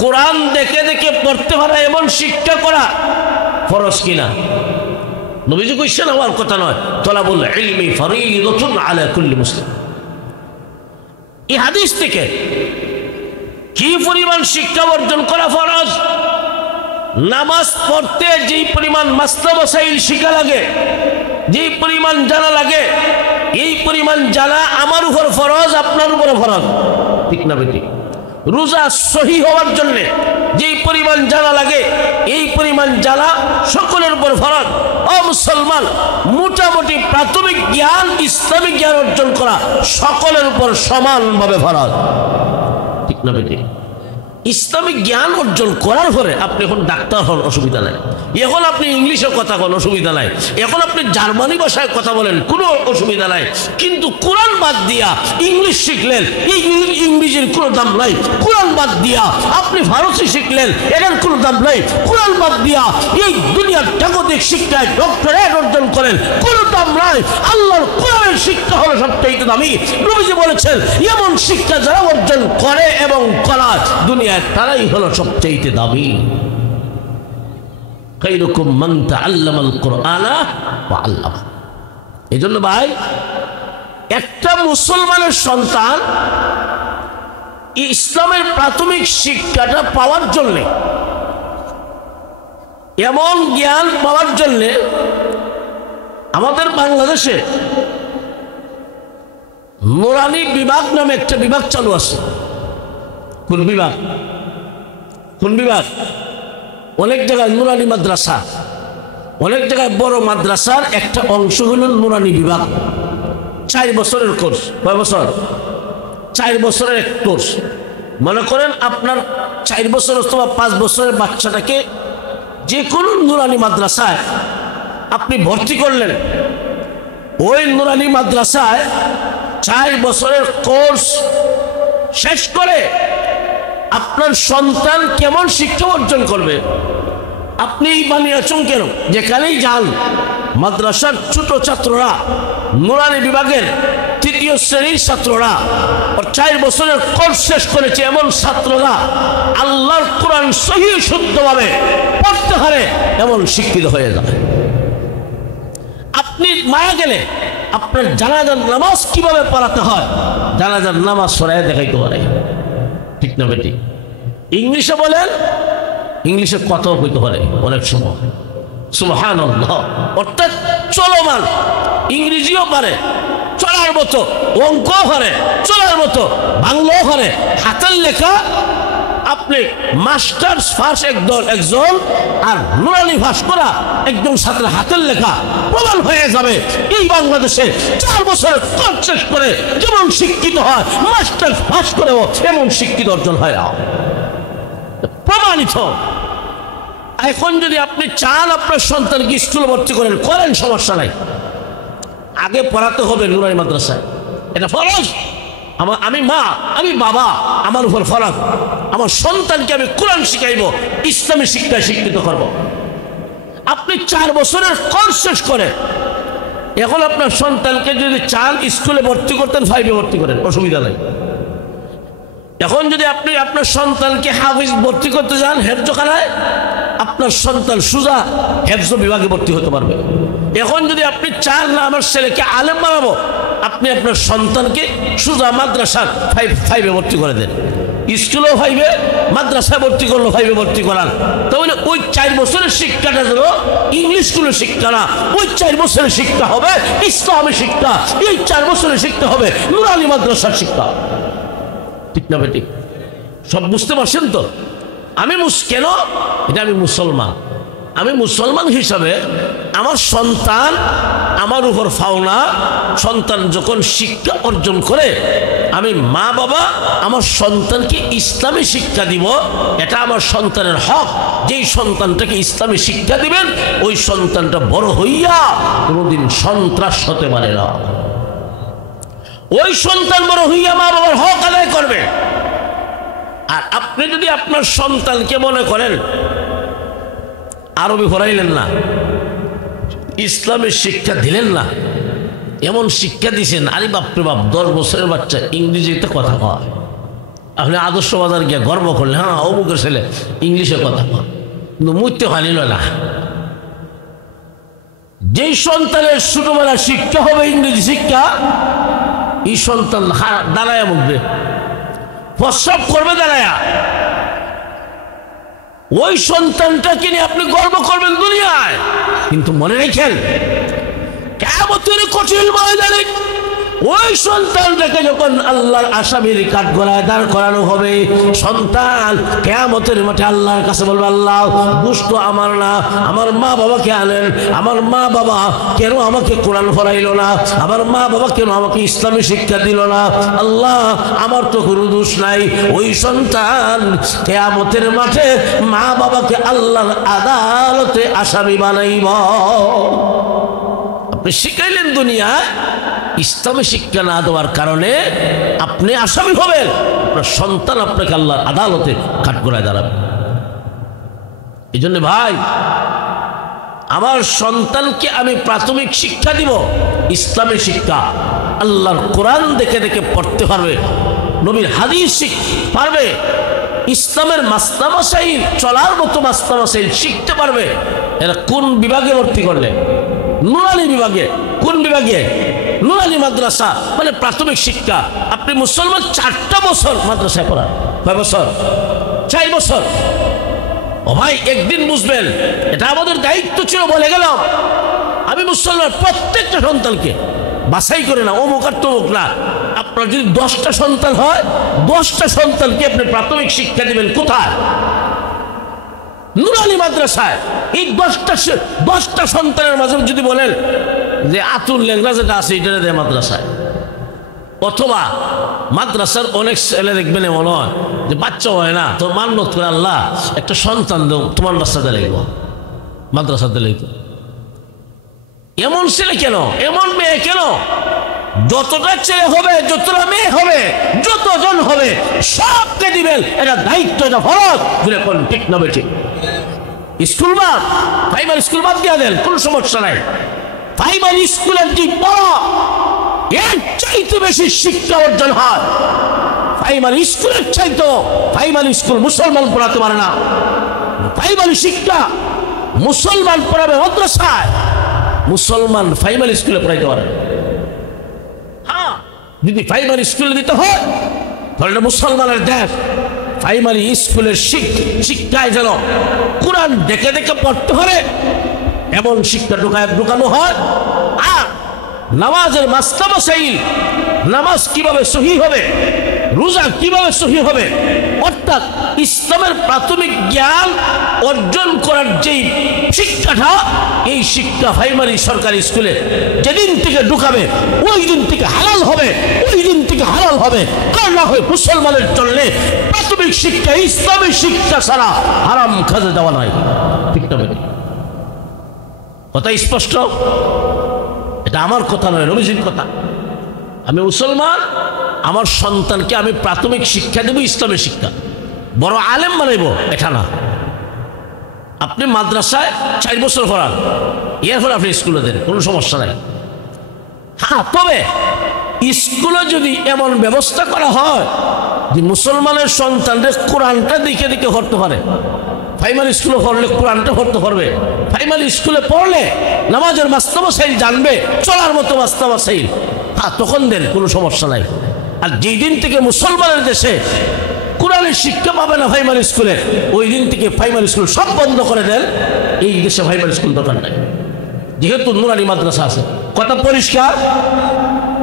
কোরআন দেখে দেখে পড়তে পারে এমন শিক্ষা করা ফরজ কিনা? নবীজি কইছেন, আমার কথা নয়, তলাবুল ইলমি ফরিদাতুন আলা কুল্লি মুসলিম। এই হাদিস থেকে কি পরিমাণ শিক্ষা অর্জন করা ফরজ? নামাজ পড়তে যেই পরিমাণ মাসলা মাসাইল শিখা লাগে, যেই পরিমাণ জানা লাগে, এই পরিমাণ জানা আমার উপর ফরজ, আপনার উপর ফরজ, ঠিক না বেঠিক? রোজা সহি হওয়ার জন্য যেই পরিমাণ জানা লাগে, এই পরিমাণ জানা সকলের উপর ফরজ। ও মুসলমান, মোটামুটি প্রাথমিক জ্ঞান, ইসলামিক জ্ঞান অর্জন করা সকলের উপর সমানভাবে ফরজ, ঠিক না বেঠিক? ইসলামিক জ্ঞান অর্জন করার পরে আপনি এখন ডাক্তার হন, অসুবিধা নাই। এখন আপনি ইংলিশে কথা বলেন, অসুবিধা নাই। এখন আপনি জার্মানি ভাষায় কথা বলেন, কোনো অসুবিধা নাই। কিন্তু কোরআন বাদ দিয়া ইংলিশ শিখলেন, এই ইংরেজির কোনো দাম নাই। কোরআন বাদ দিয়া আপনি ফারসি শিখলেন, এটার কোনো দাম নাই। কোরআন বাদ দিয়া এই দুনিয়ার জাগতিক শিক্ষায় ডক্টরেট অর্জন করেন, কোনো দাম নাই। আল্লাহর কোরআনের শিক্ষা হলো সবচেয়ে দামি। নবীজি বলেছেন এমন শিক্ষা যারা অর্জন করে এবং করায় দুনিয়া তারাই হলো সবচেয়ে দামি। খায়রুকুম মান তাআল্লামাল কুরআনা ওয়া আল্লামা। এজন্য ভাই, একটা মুসলমানের সন্তান ইসলামের প্রাথমিক শিক্ষাটা পাওয়ার জন্য, এমন জ্ঞান পাওয়ার জন্য আমাদের বাংলাদেশে নুরানি বিভাগ নামে একটা বিভাগ চালু আছে। কোন বিভাগ? কোন বিভাগ? অনেক জায়গায় নুরানি মাদ্রাসা, অনেক জায়গায় বড় মাদ্রাসার একটা অংশ হল নুরানি বিভাগ। 4 বছরের কোর্স। কয় বছর? 4 বছরের এক কোর্স। মনে করেন আপনার 4 বছর অথবা 5 বছরের বাচ্চাটাকে যে কোনো নুরানি মাদ্রাসায় আপনি ভর্তি করলেন। ওই নুরানি মাদ্রাসায় 4 বছরের কোর্স শেষ করে আপনার সন্তান কেমন শিক্ষা অর্জন করবে আপনি বানিয়েছেন কেন? যেখানেই যান মাদ্রাসার ছোট ছাত্ররা, নুরানি বিভাগের 3য় শ্রেণীর ছাত্ররা 4 বছরের কোর্স শেষ করেছে, এমন ছাত্ররা আল্লাহর কোরআন সহিহ শুদ্ধভাবে পড়তে পারে, এমন শিক্ষিত হয়ে যাবে। আপনি মারা গেলে আপনার জানাজার নামাজ কিভাবে পড়াতে হয়, জানাজার নামাজ সরাই দেখাইতে পারে। ঠিক না বেটি? ইংলিশে বলেন, ইংলিশে কথাও কইতে পারে অনেক সময়। সুবহানাল্লাহ। অর্থাৎ চলমান ইংরেজিও পারে চলার মতো, অঙ্কও পারে চলার মতো, বাংলাও পারে, হাতের লেখা। আপনি মাস্টার্স ফার্স্ট একজন আর নুরানি ফার্স্ট করা একজন ছাত্রের হাতের লেখা প্রমাণ হয়ে যাবে। এই বাংলাদেশে 4 বছরের কোর্স শেষ করে যেমন শিক্ষিত হয়, মাস্টার্স ফার্স্ট করেও এমন শিক্ষিত অর্জন হয় না, প্রমাণিত। এখন যদি আপনি চান আপনার সন্তানকে স্কুলে ভর্তি করেন, সমস্যা নাই। আগে পড়াতে হবে নুরানি মাদ্রাসায়, এটা ফরজ। আমি মা, আমি বাবা, আমার উপর ফরজ। আমার সন্তানকে আমি কোরআন শিখাইব, ইসলামী শিক্ষায় শিক্ষিত করব। আপনি 4 বছরের কোর্স শেষ করে এখন আপনার সন্তানকে যদি চান স্কুলে ভর্তি করতেন, 5-এ ভর্তি করেন, অসুবিধা নাই। এখন যদি আপনি আপনার সন্তানকে হাফিজ ভর্তি করতে যান হেফজখানায়, আপনার সন্তান সুজা হেফজ বিভাগে ভর্তি হতে পারবে। এখন যদি আপনি চান না আমার ছেলেকে আলেম বানাবো, আপনি আপনার সন্তানকে সুজা মাদ্রাসার 5-এ ভর্তি করে দেন। স্কুলেও 5-এ, মাদ্রাসায় ভর্তি করলো 5-এ ভর্তি করান। তাহলে ওই 4 বছরের শিক্ষাটা যেন ইংলিশ স্কুলের শিক্ষা না, ওই 4 বছরের শিক্ষা হবে ইসলামী শিক্ষা, এই 4 বছরের শিক্ষা হবে নুরানি মাদ্রাসার শিক্ষা। ঠিক না বেটি? সব বুঝতে পারছেন তো? আমি কেন এটা আমি মুসলমান, আমি মুসলমান হিসাবে আমার সন্তান আমার উপর ফাওনা। সন্তান যখন শিক্ষা অর্জন করে, আমি মা বাবা আমার সন্তানকে ইসলামী শিক্ষা দিব, এটা আমার সন্তানের হক। যেই সন্তানটাকে ইসলামী শিক্ষা দিবেন ওই সন্তানটা বড় হইয়া কোনোদিন সন্ত্রাস হতে পারে না। ওই সন্তান বড় হইয়া মা বাবার হক আদায় করবে। আর আপনি যদি আপনার সন্তানকে মনে করেন আরবি পড়াইলেন না, ইসলামের শিক্ষা দিলেন না, এমন শিক্ষা দিয়েছেন, আরে বাপরে বাপ 10 বছরের বাচ্চা ইংরেজিতে কথা কয়, আপনি আদর্শ বাজার গিয়ে গর্ব করলেন, হ্যাঁ অমুকের ছেলে ইংলিশে কথা কয়, কিন্তু মুইতে পারিল না। যেই সন্তানের ছোটবেলার শিক্ষা হবে ইংরেজি শিক্ষা, এই সন্তান দাঁড়ায়া মুখবে, প্রস্রাব করবে দাঁড়ায়া। ওই সন্তানটাকে নিয়ে আপনি গর্ব করবেন দুনিয়ায়, কিন্তু মনে রেখেন কিয়ামতের কঠিন ময়দানে ওই সন্তানটাকে যখন আল্লাহর আসামির কাঠগড়ায় দাঁড় করানো হবে, সন্তান কিয়ামতের মাঠে আল্লাহর কাছে বলবে, আল্লাহ দোষ তো আমার না, আমার মা বাবাকে আনেন, আমার মা বাবা কেন আমাকে কোরআন পড়াইলো না, আমার মা বাবা কেন আমাকে ইসলামী শিক্ষা দিল না, আল্লাহ আমার তো কোনো দোষ নাই। ওই সন্তান কিয়ামতের মাঠে মা বাবাকে আল্লাহর আদালতে আসামি বানাইব। আপনি শিখাইলেন দুনিয়ায়, ইসলামী শিক্ষা না দেওয়ার কারণে আপনি আসামি হবেন, আপনার সন্তান আপনাকে আল্লাহর আদালতে কাঠগড়ায় দাঁড়াবে। এই জন্য ভাই, আমার সন্তানকে আমি প্রাথমিক শিক্ষা দিব ইসলামী শিক্ষা, আল্লাহর কোরআন দেখে দেখে পড়তে পারবে, নবীর হাদিস পারবে, ইসলামের মাসলা মাসাইল চলার মতো মাসলা মাসাইল শিখতে পারবে। এরা কোন বিভাগে ভর্তি করলে? নুরানি বিভাগে। কোন বিভাগে? নুরানি মাদ্রাসা, মানে প্রাথমিক শিক্ষা। আপনি মুসলমান 4টা বছর মাদ্রাসায় পড়ান। কয় বছর? 4 বছর। ও ভাই, একদিন বুঝবেন, এটা আমাদের দায়িত্ব ছিল, বলে গেলাম। আমি মুসলমান প্রত্যেকটা সন্তানকে বাছাই করে না, অমুক আর তমুক না, আপনার যদি 10টা সন্তান হয়, 10টা সন্তানকে আপনি প্রাথমিক শিক্ষা দিবেন। কোথায়? নুরানি মাদ্রাসায় এই 10টা সন্তানের মাঝে যদি বলেন যে আতুল লেংরা যেটা আছে এটা দেয় মাদ্রাসায়, অথবা মাদ্রাসার অনেক ছেলে দেখবেন এমন হয় যে বাচ্চা হয় না তো মান্যত করে আল্লাহ একটা সন্তান দেব তোমার বাচ্চাতে লাগব মাদ্রাসাতে লাগবে। এমন ছেলে কেন, এমন মেয়ে কেন? যতটা ছেলে হবে, যতটা মেয়ে হবে, যতজন হবে সবকে দিবেন, এটা দায়িত্ব, এটা ফরজ। ঠিক না ঠিক? স্কুল বাদ, প্রাইমারি স্কুল বাদ দিয়ে দেন, কোনো সমস্যা নাই। প্রাইমারি স্কুলের যে বড় এর চাইতে বেশি শিক্ষা অর্জন হয় প্রাইমারি স্কুলের চাইতো। প্রাইমারি স্কুল মুসলমান পড়াতে পারে না, প্রাইমারি শিক্ষা মুসলমান পড়াবে মাদ্রাসায়, মুসলমান প্রাইমারি স্কুলে পড়াইতে পারে। হ্যাঁ, যদি প্রাইমারি স্কুলে দিতে হয় তাহলে মুসলমানের দেশ। প্রাইমারি স্কুলের শিক্ষায় যেন কোরআন দেখে দেখে পড়তে হবে এমন শিক্ষা ঢুকানো হয়। আর নামাজের মাসলা-মাসাইল, নামাজ কিভাবে সহি হবে, রোজা কিভাবে সহি হবে, অর্থাৎ ইসলামের প্রাথমিক জ্ঞান অর্জন করার যেই শিক্ষাটা, এই শিক্ষা প্রাইমারি সরকারি স্কুলে যেদিন থেকে ঢুকাবে ওই দিন থেকে হালাল হবে, ওই দিন থেকে হালাল হবে। আর না হয় মুসলমানের জন্য প্রাথমিক শিক্ষা, ইসলামী শিক্ষা ছাড়া হারাম খাজে দেওয়া নয়। ঠিক না? কথা স্পষ্ট? এটা আমার কথা নয়, নবীজির কথা। আমি মুসলমান, আমার সন্তানকে আমি প্রাথমিক শিক্ষা দেব ইসলামের শিক্ষা, বড় আলেম বানাইব এটা না। আপনি মাদ্রাসায় 4 বছর পড়ান, এরপর আপনি স্কুলে দেন, কোনো সমস্যা নাই। হ্যাঁ, তবে স্কুলে যদি এমন ব্যবস্থা করা হয় যে মুসলমানের সন্তানদের কোরআনটা দেখে দেখে পড়তে পারে, প্রাইমারি স্কুলে পড়লে কোরআনটা পড়তে পারবে, প্রাইমারি স্কুলে পড়লে নামাজের মাসলা-মাসাইল জানবে, চলার মতো মাসলা-মাসাইল, হ্যাঁ তখন দেন, কোনো সমস্যা নাই। আর যেই দিন থেকে মুসলমানের দেশে কোরআনের শিক্ষা পাবে না প্রাইমারি স্কুলে, ওই দিন থেকে প্রাইমারি স্কুল সব বন্ধ করে দেন। এই দেশে প্রাইমারি স্কুল দরকার নাই, যেহেতু নুরানি মাদ্রাসা আছে। কথা পরিষ্কার?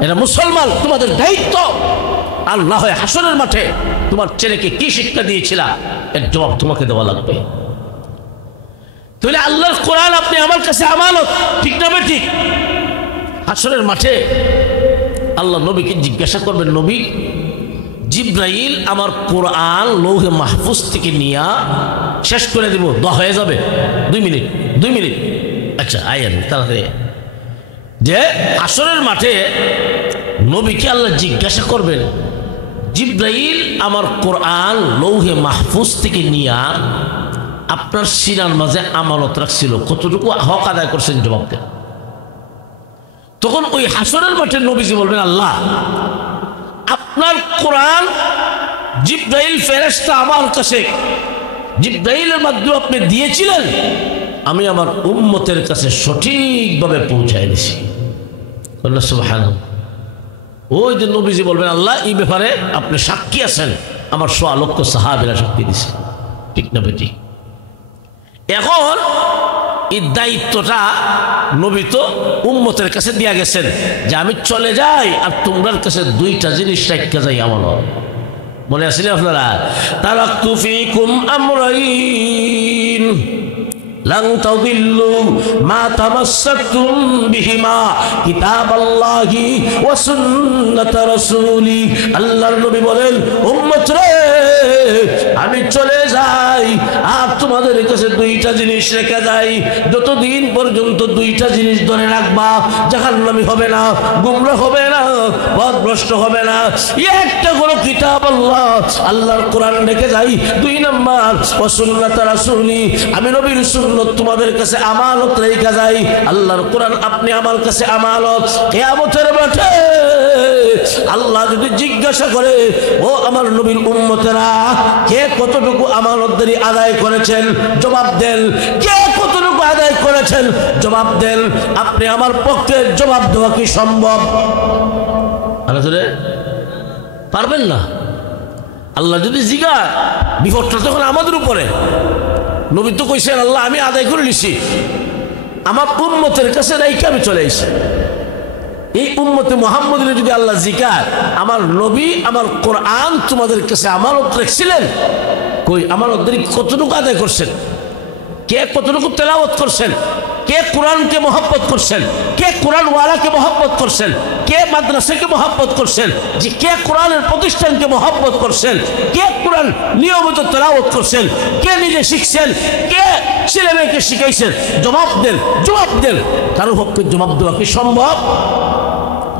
এটা মুসলমান তোমাদের দায়িত্ব। আর না হয় হাসরের মাঠে তোমার ছেলেকে কি শিক্ষা দিয়েছিলা এর জবাব তোমাকে দেওয়া লাগবে। তাহলে আল্লাহর কোরআন আপনি আমার কাছে আমানত, ঠিক না ঠিক? হাসরের মাঠে আল্লাহ নবীকে জিজ্ঞাসা করবেন, নবী জিব্রাইল আমার কোরআন লৌহে মাহফুজ থেকে নিয়া শেষ করে দিব, হয়ে যাবে 2 মিনিট। আচ্ছা আয়েন তাড়াতাড়ি। যে হাসরের মাঠে নবীকে আল্লাহ জিজ্ঞাসা করবেন, জিব্রাইল আমার কোরআন লৌহে মাহফুজ থেকে নিয়া আপনার সিনার মাঝে আমানত রাখছিল, কতটুকু হক আদায় করছেন জবাব দেন। তখন ওই হাসরের মাঠে নবীজি বলবেন, আল্লাহ আপনার কোরআন জিব্রাইল ফেরেশতা আমার কাছে জিব্রাইলের মাধ্যমে আপনি দিয়েছিলেন, আমি আমার উম্মতের কাছে সঠিকভাবে পৌঁছায় দিছি। আল্লাহ সুবহানাহু। ওই যে নবীজি বলবেন, আল্লাহ এই ব্যাপারে আপনি সাক্ষী আছেন, আমার 100 লক্ষ সাহাবীরা সাক্ষী দিছে। ঠিক না বেটি? এখন এই দায়িত্বটা নবী তো উম্মতের কাছে দিয়া গেছেন যে আমি চলে যাই আর তোমরার কাছে 2টা জিনিস রাখতে যাই। আমার মনে আসলে আপনারা, তারাকতু ফীকুম আমরাইন লান তাদিল্লু মা তামাসসাকতুম বিহিমা কিতাবাল্লাহি ওয়া সুন্নাত রাসূলি। আল্লাহর নবী বলেন, উম্মত রে আমি চলে যাই আর তোমাদের কাছে 2টা জিনিস রেখে যাই। যতদিন পর্যন্ত 2টা জিনিস ধরে রাখবা, জাহান্নামী হবে না, গুমরাহ হবে না, পথভ্রষ্ট হবে না। একটা হলো কিতাবাল্লাহ, আল্লাহর কোরআন রেখে যাই। 2 নাম্বার ওয়া সুন্নাত রাসূলি, আমি নবীর সুন্নাত তোমাদের কাছে আমানত রেখে যাই। আল্লাহর কোরআন আপনি আমার কাছে আমানত। কিয়ামতের মাঠে আল্লাহ যদি জিজ্ঞাসা করে, ও আমার নবীর উম্মতেরা, কে কতটুকু আমানতদারি আদায় করেছেন জবাব দেন। কে কতটুকু আদায় করেছেন জবাব দেন। আপনি আমার পক্ষে জবাব দেওয়া কি সম্ভব? পারবেন না। আল্লাহ যদি জিজ্ঞাসা, বিপদটা তখন আমাদের উপরে। নবী তো কইছেন, আল্লাহ আমি আদায় করে নিছি, আমার উম্মতের কাছে রাইকে আমি চলে এসেছি। এই উম্মতে মুহাম্মদের যদি আল্লাহ জিকার, আমার নবী আমার কোরআন তোমাদের কাছে আমানত রেখেছিলেন, কই আমানতদারি কতটুকু আদায় করছেন? কে কতটুকু তেলাওয়াত করছেন, কে কোরআনকে মহব্বত করছেন, কে কোরআন ওয়ালাকে মহব্বত করছেন, কে মাদ্রাসাকে মহব্বত করছেন, যে কে কোরআনের প্রতিষ্ঠানকে মহব্বত করছেন, কে কোরআন নিয়মিত তেলাওয়াত করছেন, কে নিজে শিখছেন, কে ছেলে মেয়েকে শিখাইছেন। জবাব দেন, জবাব দেন। কারো পক্ষে জবাব দেওয়া কি সম্ভব?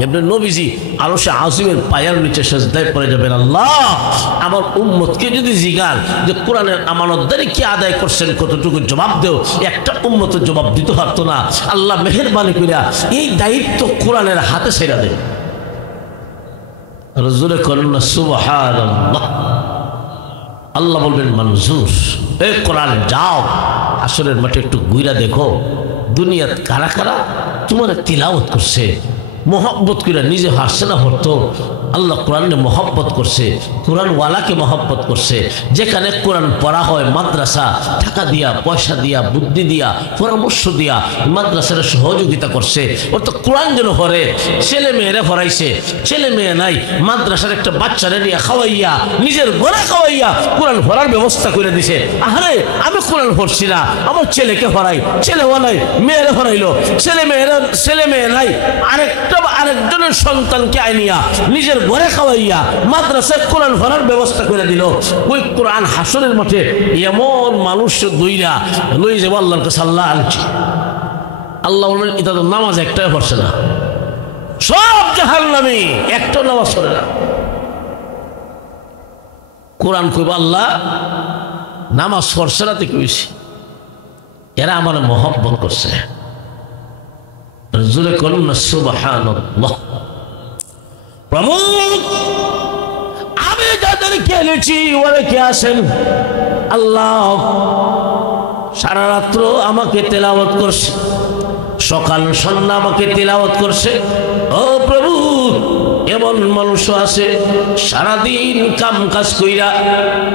এমনি নবীজি আরশে আজিমের পায়ের নিচে সিজদায় পড়ে যাবেন, আল্লাহ আমার উম্মতকে যদি জিগান যে কোরআনের আমানতদারি কি আদায় করছেন কতটুকু, জবাব দেও, একটা উম্মতের জবাব দিতে পারতো না। আল্লাহ মেহেরবানি করিয়া এই দায়িত্ব কোরআনের হাতে ছেড়ে দেন। রজুরে করেন না সুবহানাল্লাহ। আল্লাহ বলবেন মনজুর, এ কোরআন যাও আসরের মাঠে একটু ঘুরা দেখো দুনিয়াত কারা কারা তোমার তিলাওয়াত করছে, মোহব্বত করে নিজে হাসছে না হতো। আল্লাহ কোরআনে মহব্বত করছে, কোরআন ওয়ালাকে মহব্বত করছে। যেখানে কোরআন পড়া হয় মাদ্রাসা টাকা দিয়া, পয়সা দিয়া, বুদ্ধি দিয়া, পরামর্শ দিয়া মাদ্রাসার সহযোগিতা করছে। ও তো কোরআন যেন হরে, ছেলে মেয়েরা হরাইছে, ছেলে মেয়ে নাই, মাদ্রাসার একটা বাচ্চারে নিয়ে খাওয়াইয়া, নিজের ঘরে খাওয়াইয়া কোরআন হরার ব্যবস্থা করে দিছে। আরে আমি কোরআন পড়ছি না, আমার ছেলেকে হরাই, ছেলেও নাই, মেয়েরা হরাইলো, ছেলে মেয়ে নাই, আরেকজনের সন্তানকে আইনিয়া নিজের ঘরে খাওয়াইয়া মাদ্রাসায় কোরআন পড়ার ব্যবস্থা করে দিল। ওই কোরআন হাসরের মাঠে এমন মানুষ দুইরা লই যাব আল্লাহর কাছে, আল্লাহ আনছি। আল্লাহ বলবেন এটা তো নামাজ একটাই পড়ছে না, সব জাহান্নামী, একটা নামাজ পড়ে না। কোরআন কইব আল্লাহ নামাজ পড়ছে না তো কইছি, এরা আমার মহব্বত করছে। জোরে করুন না সুবহানাল্লাহ। প্রভু আমি যাদেরকে এনেছি ওরা কে আছেন আল্লাহ, সারা রাত্র আমাকে তেলাওয়াত করছে, সকাল সন্ধ্যা আমাকে তেলাওয়াত করছে। ও প্রভু এমন মানুষও আছে সারাদিন কাম কাজ কইরা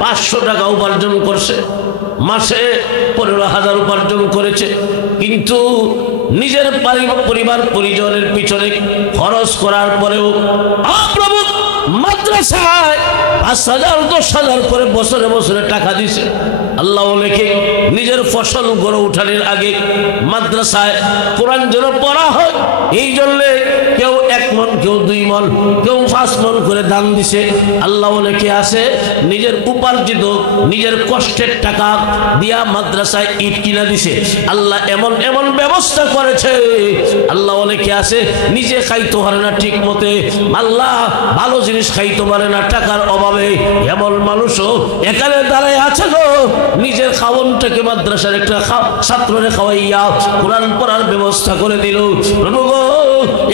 500 টাকা উপার্জন করছে, মাসে 15,000 উপার্জন করেছে, কিন্তু নিজের পরিবার পরিজনের পিছনে খরচ করার পরেও প্রভু মাদ্রাসায় 5,000 10,000 করে বছরে বছরে টাকা দিছে। আল্লাহ লেখে নিজের ফসল গড়ে উঠানোর আগে মাদ্রাসায় কোরআন যেন পড়া হয়, এই জন্যে কেউ 1 মণ, কেউ 2 মণ, কেউ 5 মণ করে দান দিছে। আল্লাহ লেখে আছে নিজের উপার্জিত নিজের কষ্টের টাকা দিয়া মাদ্রাসায় ইট কিনা দিছে। আল্লাহ এমন এমন ব্যবস্থা করেছে। আল্লাহ লেখে আছে নিজে খাইতে পারে না ঠিক মতে, আল্লাহ ভালো জিনিস খাইতে পারে না টাকার অভাবে, এমন মানুষও এখানে দাঁড়ায় আছে গো, নিজের খাওয়ানটাকে মাদ্রাসার একটা ছাত্ররে খাওয়াইয়া কোরআন পড়ার ব্যবস্থা করে দিল। প্রভু গো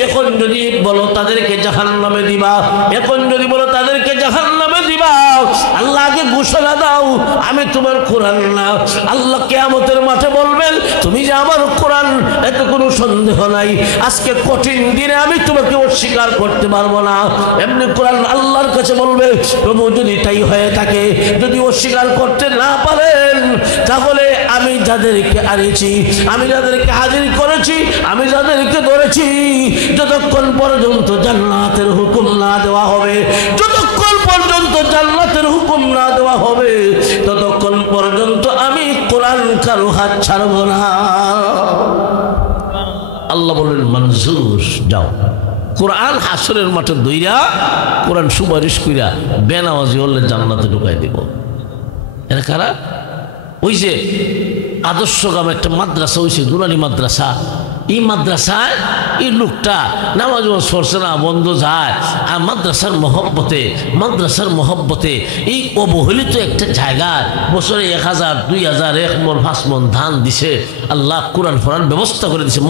এখন যদি বলো তাদেরকে জাহান্নামে দিবা, এখন যদি বলো তাদেরকে জাহান্নামে দিবা, আল্লাহকে ঘোষণা দাও আমি তোমার কোরআন না। আল্লাহ কিয়ামতের মাঠে বলবেন তুমি যে আমার কোরআন, এতে কোনো সন্দেহ নাই, আজকে কঠিন দিনে আমি তোমাকে অস্বীকার করতে পারবো না। এমনি কোরআন আল্লাহর কাছে বলবে প্রভু যদি তাই হয়ে থাকে, যদি অস্বীকার করতে না পারেন, তাহলে আমি যাদেরকে আনেছি, আমি যাদেরকে হাজির করেছি, আমি যাদেরকে ধরেছি, যতক্ষণ পর্যন্ত জান্নাতের হুকুম না দেওয়া হবে, যতক্ষণ পর্যন্ত জান্নাতের হুকুম না দেওয়া হবে, ততক্ষণ পর্যন্ত আমি কোরআন কারো হাত ছাড়ব না। আল্লাহ বললেন মনজুর, যাও কোরআন হাসরের মাঠে দইরা কোরআন সুপারিশ কইরা বেনামাজি হলে জান্নাতে ঢুকাই দিব। এরা কারা? ওই যে আদর্শ গ্রামে একটা মাদ্রাসা হয়েছে, দুরানি মাদ্রাসা, এই মাদ্রাসায় এই লোকটা নামাজ পড়ছে না, বন্ধ যায়, আর মাদ্রাসার মহব্বতে এই অবহেলিত একটা জায়গায় বছরে 1,000 2,000 1 মণ 5 মণ ধান দিছে। আল্লাহ কোরআন পড়ার ব্যবস্থা করে দিছে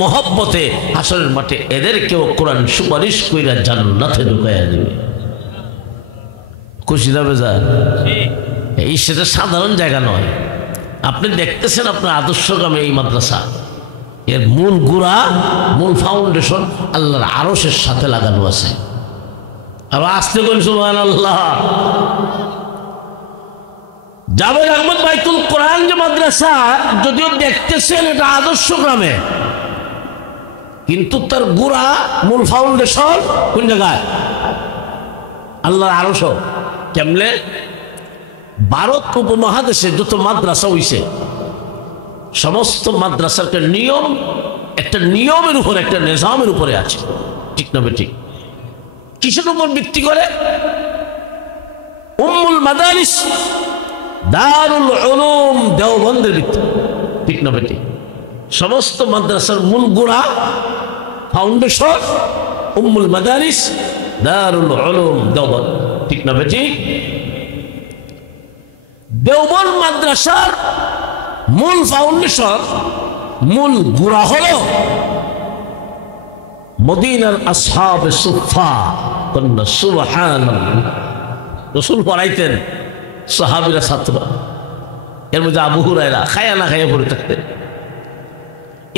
মহব্বতে হাসরের মাঠে এদেরকেও কোরআন সুপারিশ কইরা জান্নাতে ঢুকাইয়া দিবে। খুশি যাবে যা এই, সেটা সাধারণ জায়গা নয়। আপনি দেখতেছেন আপনার আদর্শ গ্রামে এই মাদ্রাসা, এর মূল গুড়া, মূল ফাউন্ডেশন আল্লাহর আরশের সাথে লাগানো আছে। আর আসতে বলি সুবহানাল্লাহ। জাবের আহমদ বাইতুল কোরআন যে মাদ্রাসা, যদিও দেখতেছেন এটা আদর্শ গ্রামে, কিন্তু তার গুড়া, মূল ফাউন্ডেশন কোন জায়গায়? আল্লাহর আরশ। কেমনে? ভারত উপমহাদেশে যত মাদ্রাসা হইছে সমস্ত মাদ্রাসার একটা নিয়ম, একটা নিয়মের উপর, একটা নিজামের উপরে আছে, ঠিক না বেঠিক? কিসের উপর ভিত্তি করে? উম্মুল মাদারিস দারুল উলুম দেওবন্দের ভিত্তি, ঠিক না বেঠিক? সমস্ত মাদ্রাসার মূল গোড়া, ফাউন্ডেশন উম্মুল মাদারিস দারুল উলুম দেওবন্দ, ঠিক না বেঠিক? দেওবন্দ মাদ্রাসার মূল ফাউন্ডেশন, মূল গোড়া হলো মদিনার আসহাবে সুফা। কন্যা সুবহানাল্লাহ। রাসূল পড়াইতেন, সাহাবীরা ছাত্র, এর মধ্যে আবু হুরায়রা খায়া না খায়া পড়ে থাকতেন।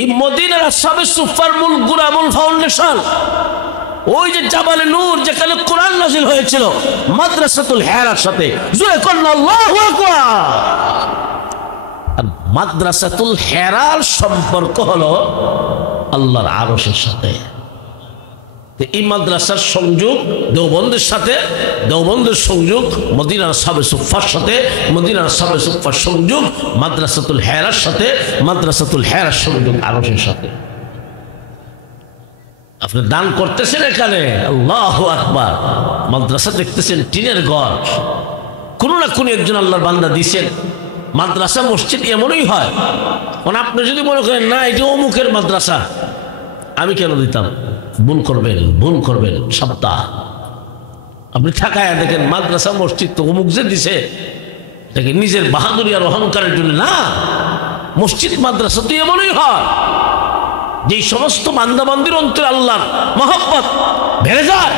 এই মদিনার আসহাবে সুফার মূল গোড়া, মূল ফাউন্ডেশন ওই যে জাবালে নূর, যেখানে কোরআন নাযিল হয়েছিল, মাদ্রাসাতুল হেরার সাথে। জোরে কন্যা আল্লাহু আকবার। আর মাদ্রাসাতুল হেরার সম্পর্ক হলো আল্লাহর আরশের সাথে। এই মাদ্রাসার সংযোগ দেওবন্দের সাথে, দেওবন্দের সংযোগ মদিনার আসহাবে সুফার সাথে, মদিনার আসহাবে সুফার সংযোগ মাদ্রাসাতুল হেরার সাথে, মাদ্রাসাতুল হেরার সংযোগ আরশের সাথে। আপনি দান করতেছেন এখানে, আল্লাহু আকবার। মাদ্রাসা দেখতেছেন টিনের ঘর, কোন না কোন একজন আল্লাহর বান্দা দিছেন। মাদ্রাসা মসজিদ এমনই হয়, মানে আপনি যদি মনে করেন না এটা অমুকের মাদ্রাসা, আমি কেন দিতাম, ভুল করবেন, ভুল করবেন, সাবধান। আপনি ঠেকায়া দেখেন মাদ্রাসা মসজিদ তো অমুক যে দিছে, এটাকে নিজের বাহাদুরি আর অহংকারের জন্য না। মসজিদ মাদ্রাসা তো এমনই হয়, যেই সমস্ত বান্দাবান্দির অন্তরে আল্লাহর মহব্বত বেড়ে যায়,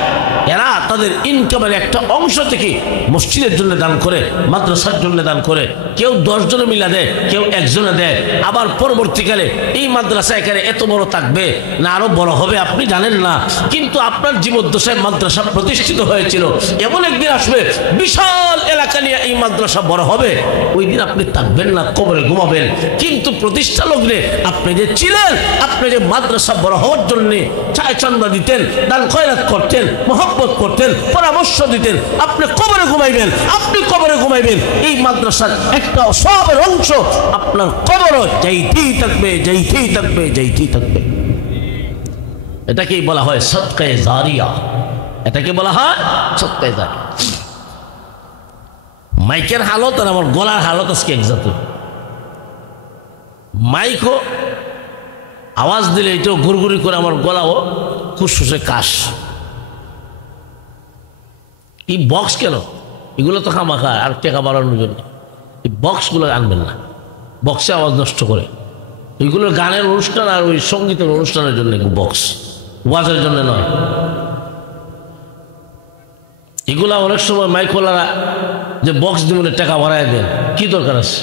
এরা তাদের ইনকামের একটা অংশ থেকে মসজিদের জন্য দান করে, মাদ্রাসার জন্য দান করে। কেউ 10 জনে মিলা দেয়, কেউ 1 জনে দেয়। আবার পরবর্তীকালে এই মাদ্রাসা এখানে এত বড় থাকবে না আরো বড় হবে আপনি জানেন না, কিন্তু আপনার জীবদ্দশায় মাদ্রাসা প্রতিষ্ঠিত হয়েছিল। এমন একদিন আসবে বিশাল এলাকা নিয়ে এই মাদ্রাসা বড় হবে, ওই দিন আপনি থাকবেন না, কবরে ঘুমাবেন। কিন্তু প্রতিষ্ঠা লগ্নে আপনি যে ছিলেন, আপনি যে মাদ্রাসা বড় হওয়ার জন্য চায় চান্দা দিতেন, দান খয়রাত করতেন, মহব্বত করতেন, পরামর্শ দিতেন, আপনি কবরে ঘুমাইবেন, আপনি কবরে ঘুমাইবেন। এই মাদ্রাসার একটা সবের অংশ আপনার কবরও যাইতেই থাকবে, যাইতেই থাকবে, যাইতেই থাকবে। এটাকেই বলা হয় সদকায়ে জারিয়া, এটাকে বলা হয় সদকায়ে জারিয়া। মাইকের হালত আর আমার গলার হালত আজকে একজাত। মাইকও আওয়াজ দিলে এটাও গুড়গুড়ি করে, আমার গলাও খুশখুশে কাশ। এই বক্স কেন? এগুলো তো খামাখা আর টাকা বাড়ানোর জন্য। এই বক্সগুলো আনবেন না, বক্সে আওয়াজ নষ্ট করে। এগুলো গানের অনুষ্ঠান আর ওই সঙ্গীতের অনুষ্ঠানের জন্য বক্স, ওয়াজের জন্য নয়। এগুলা অনেক সময় মাইকওয়ালারা যে বক্স দিয়ে টাকা বাড়ায় দেন, কি দরকার আছে?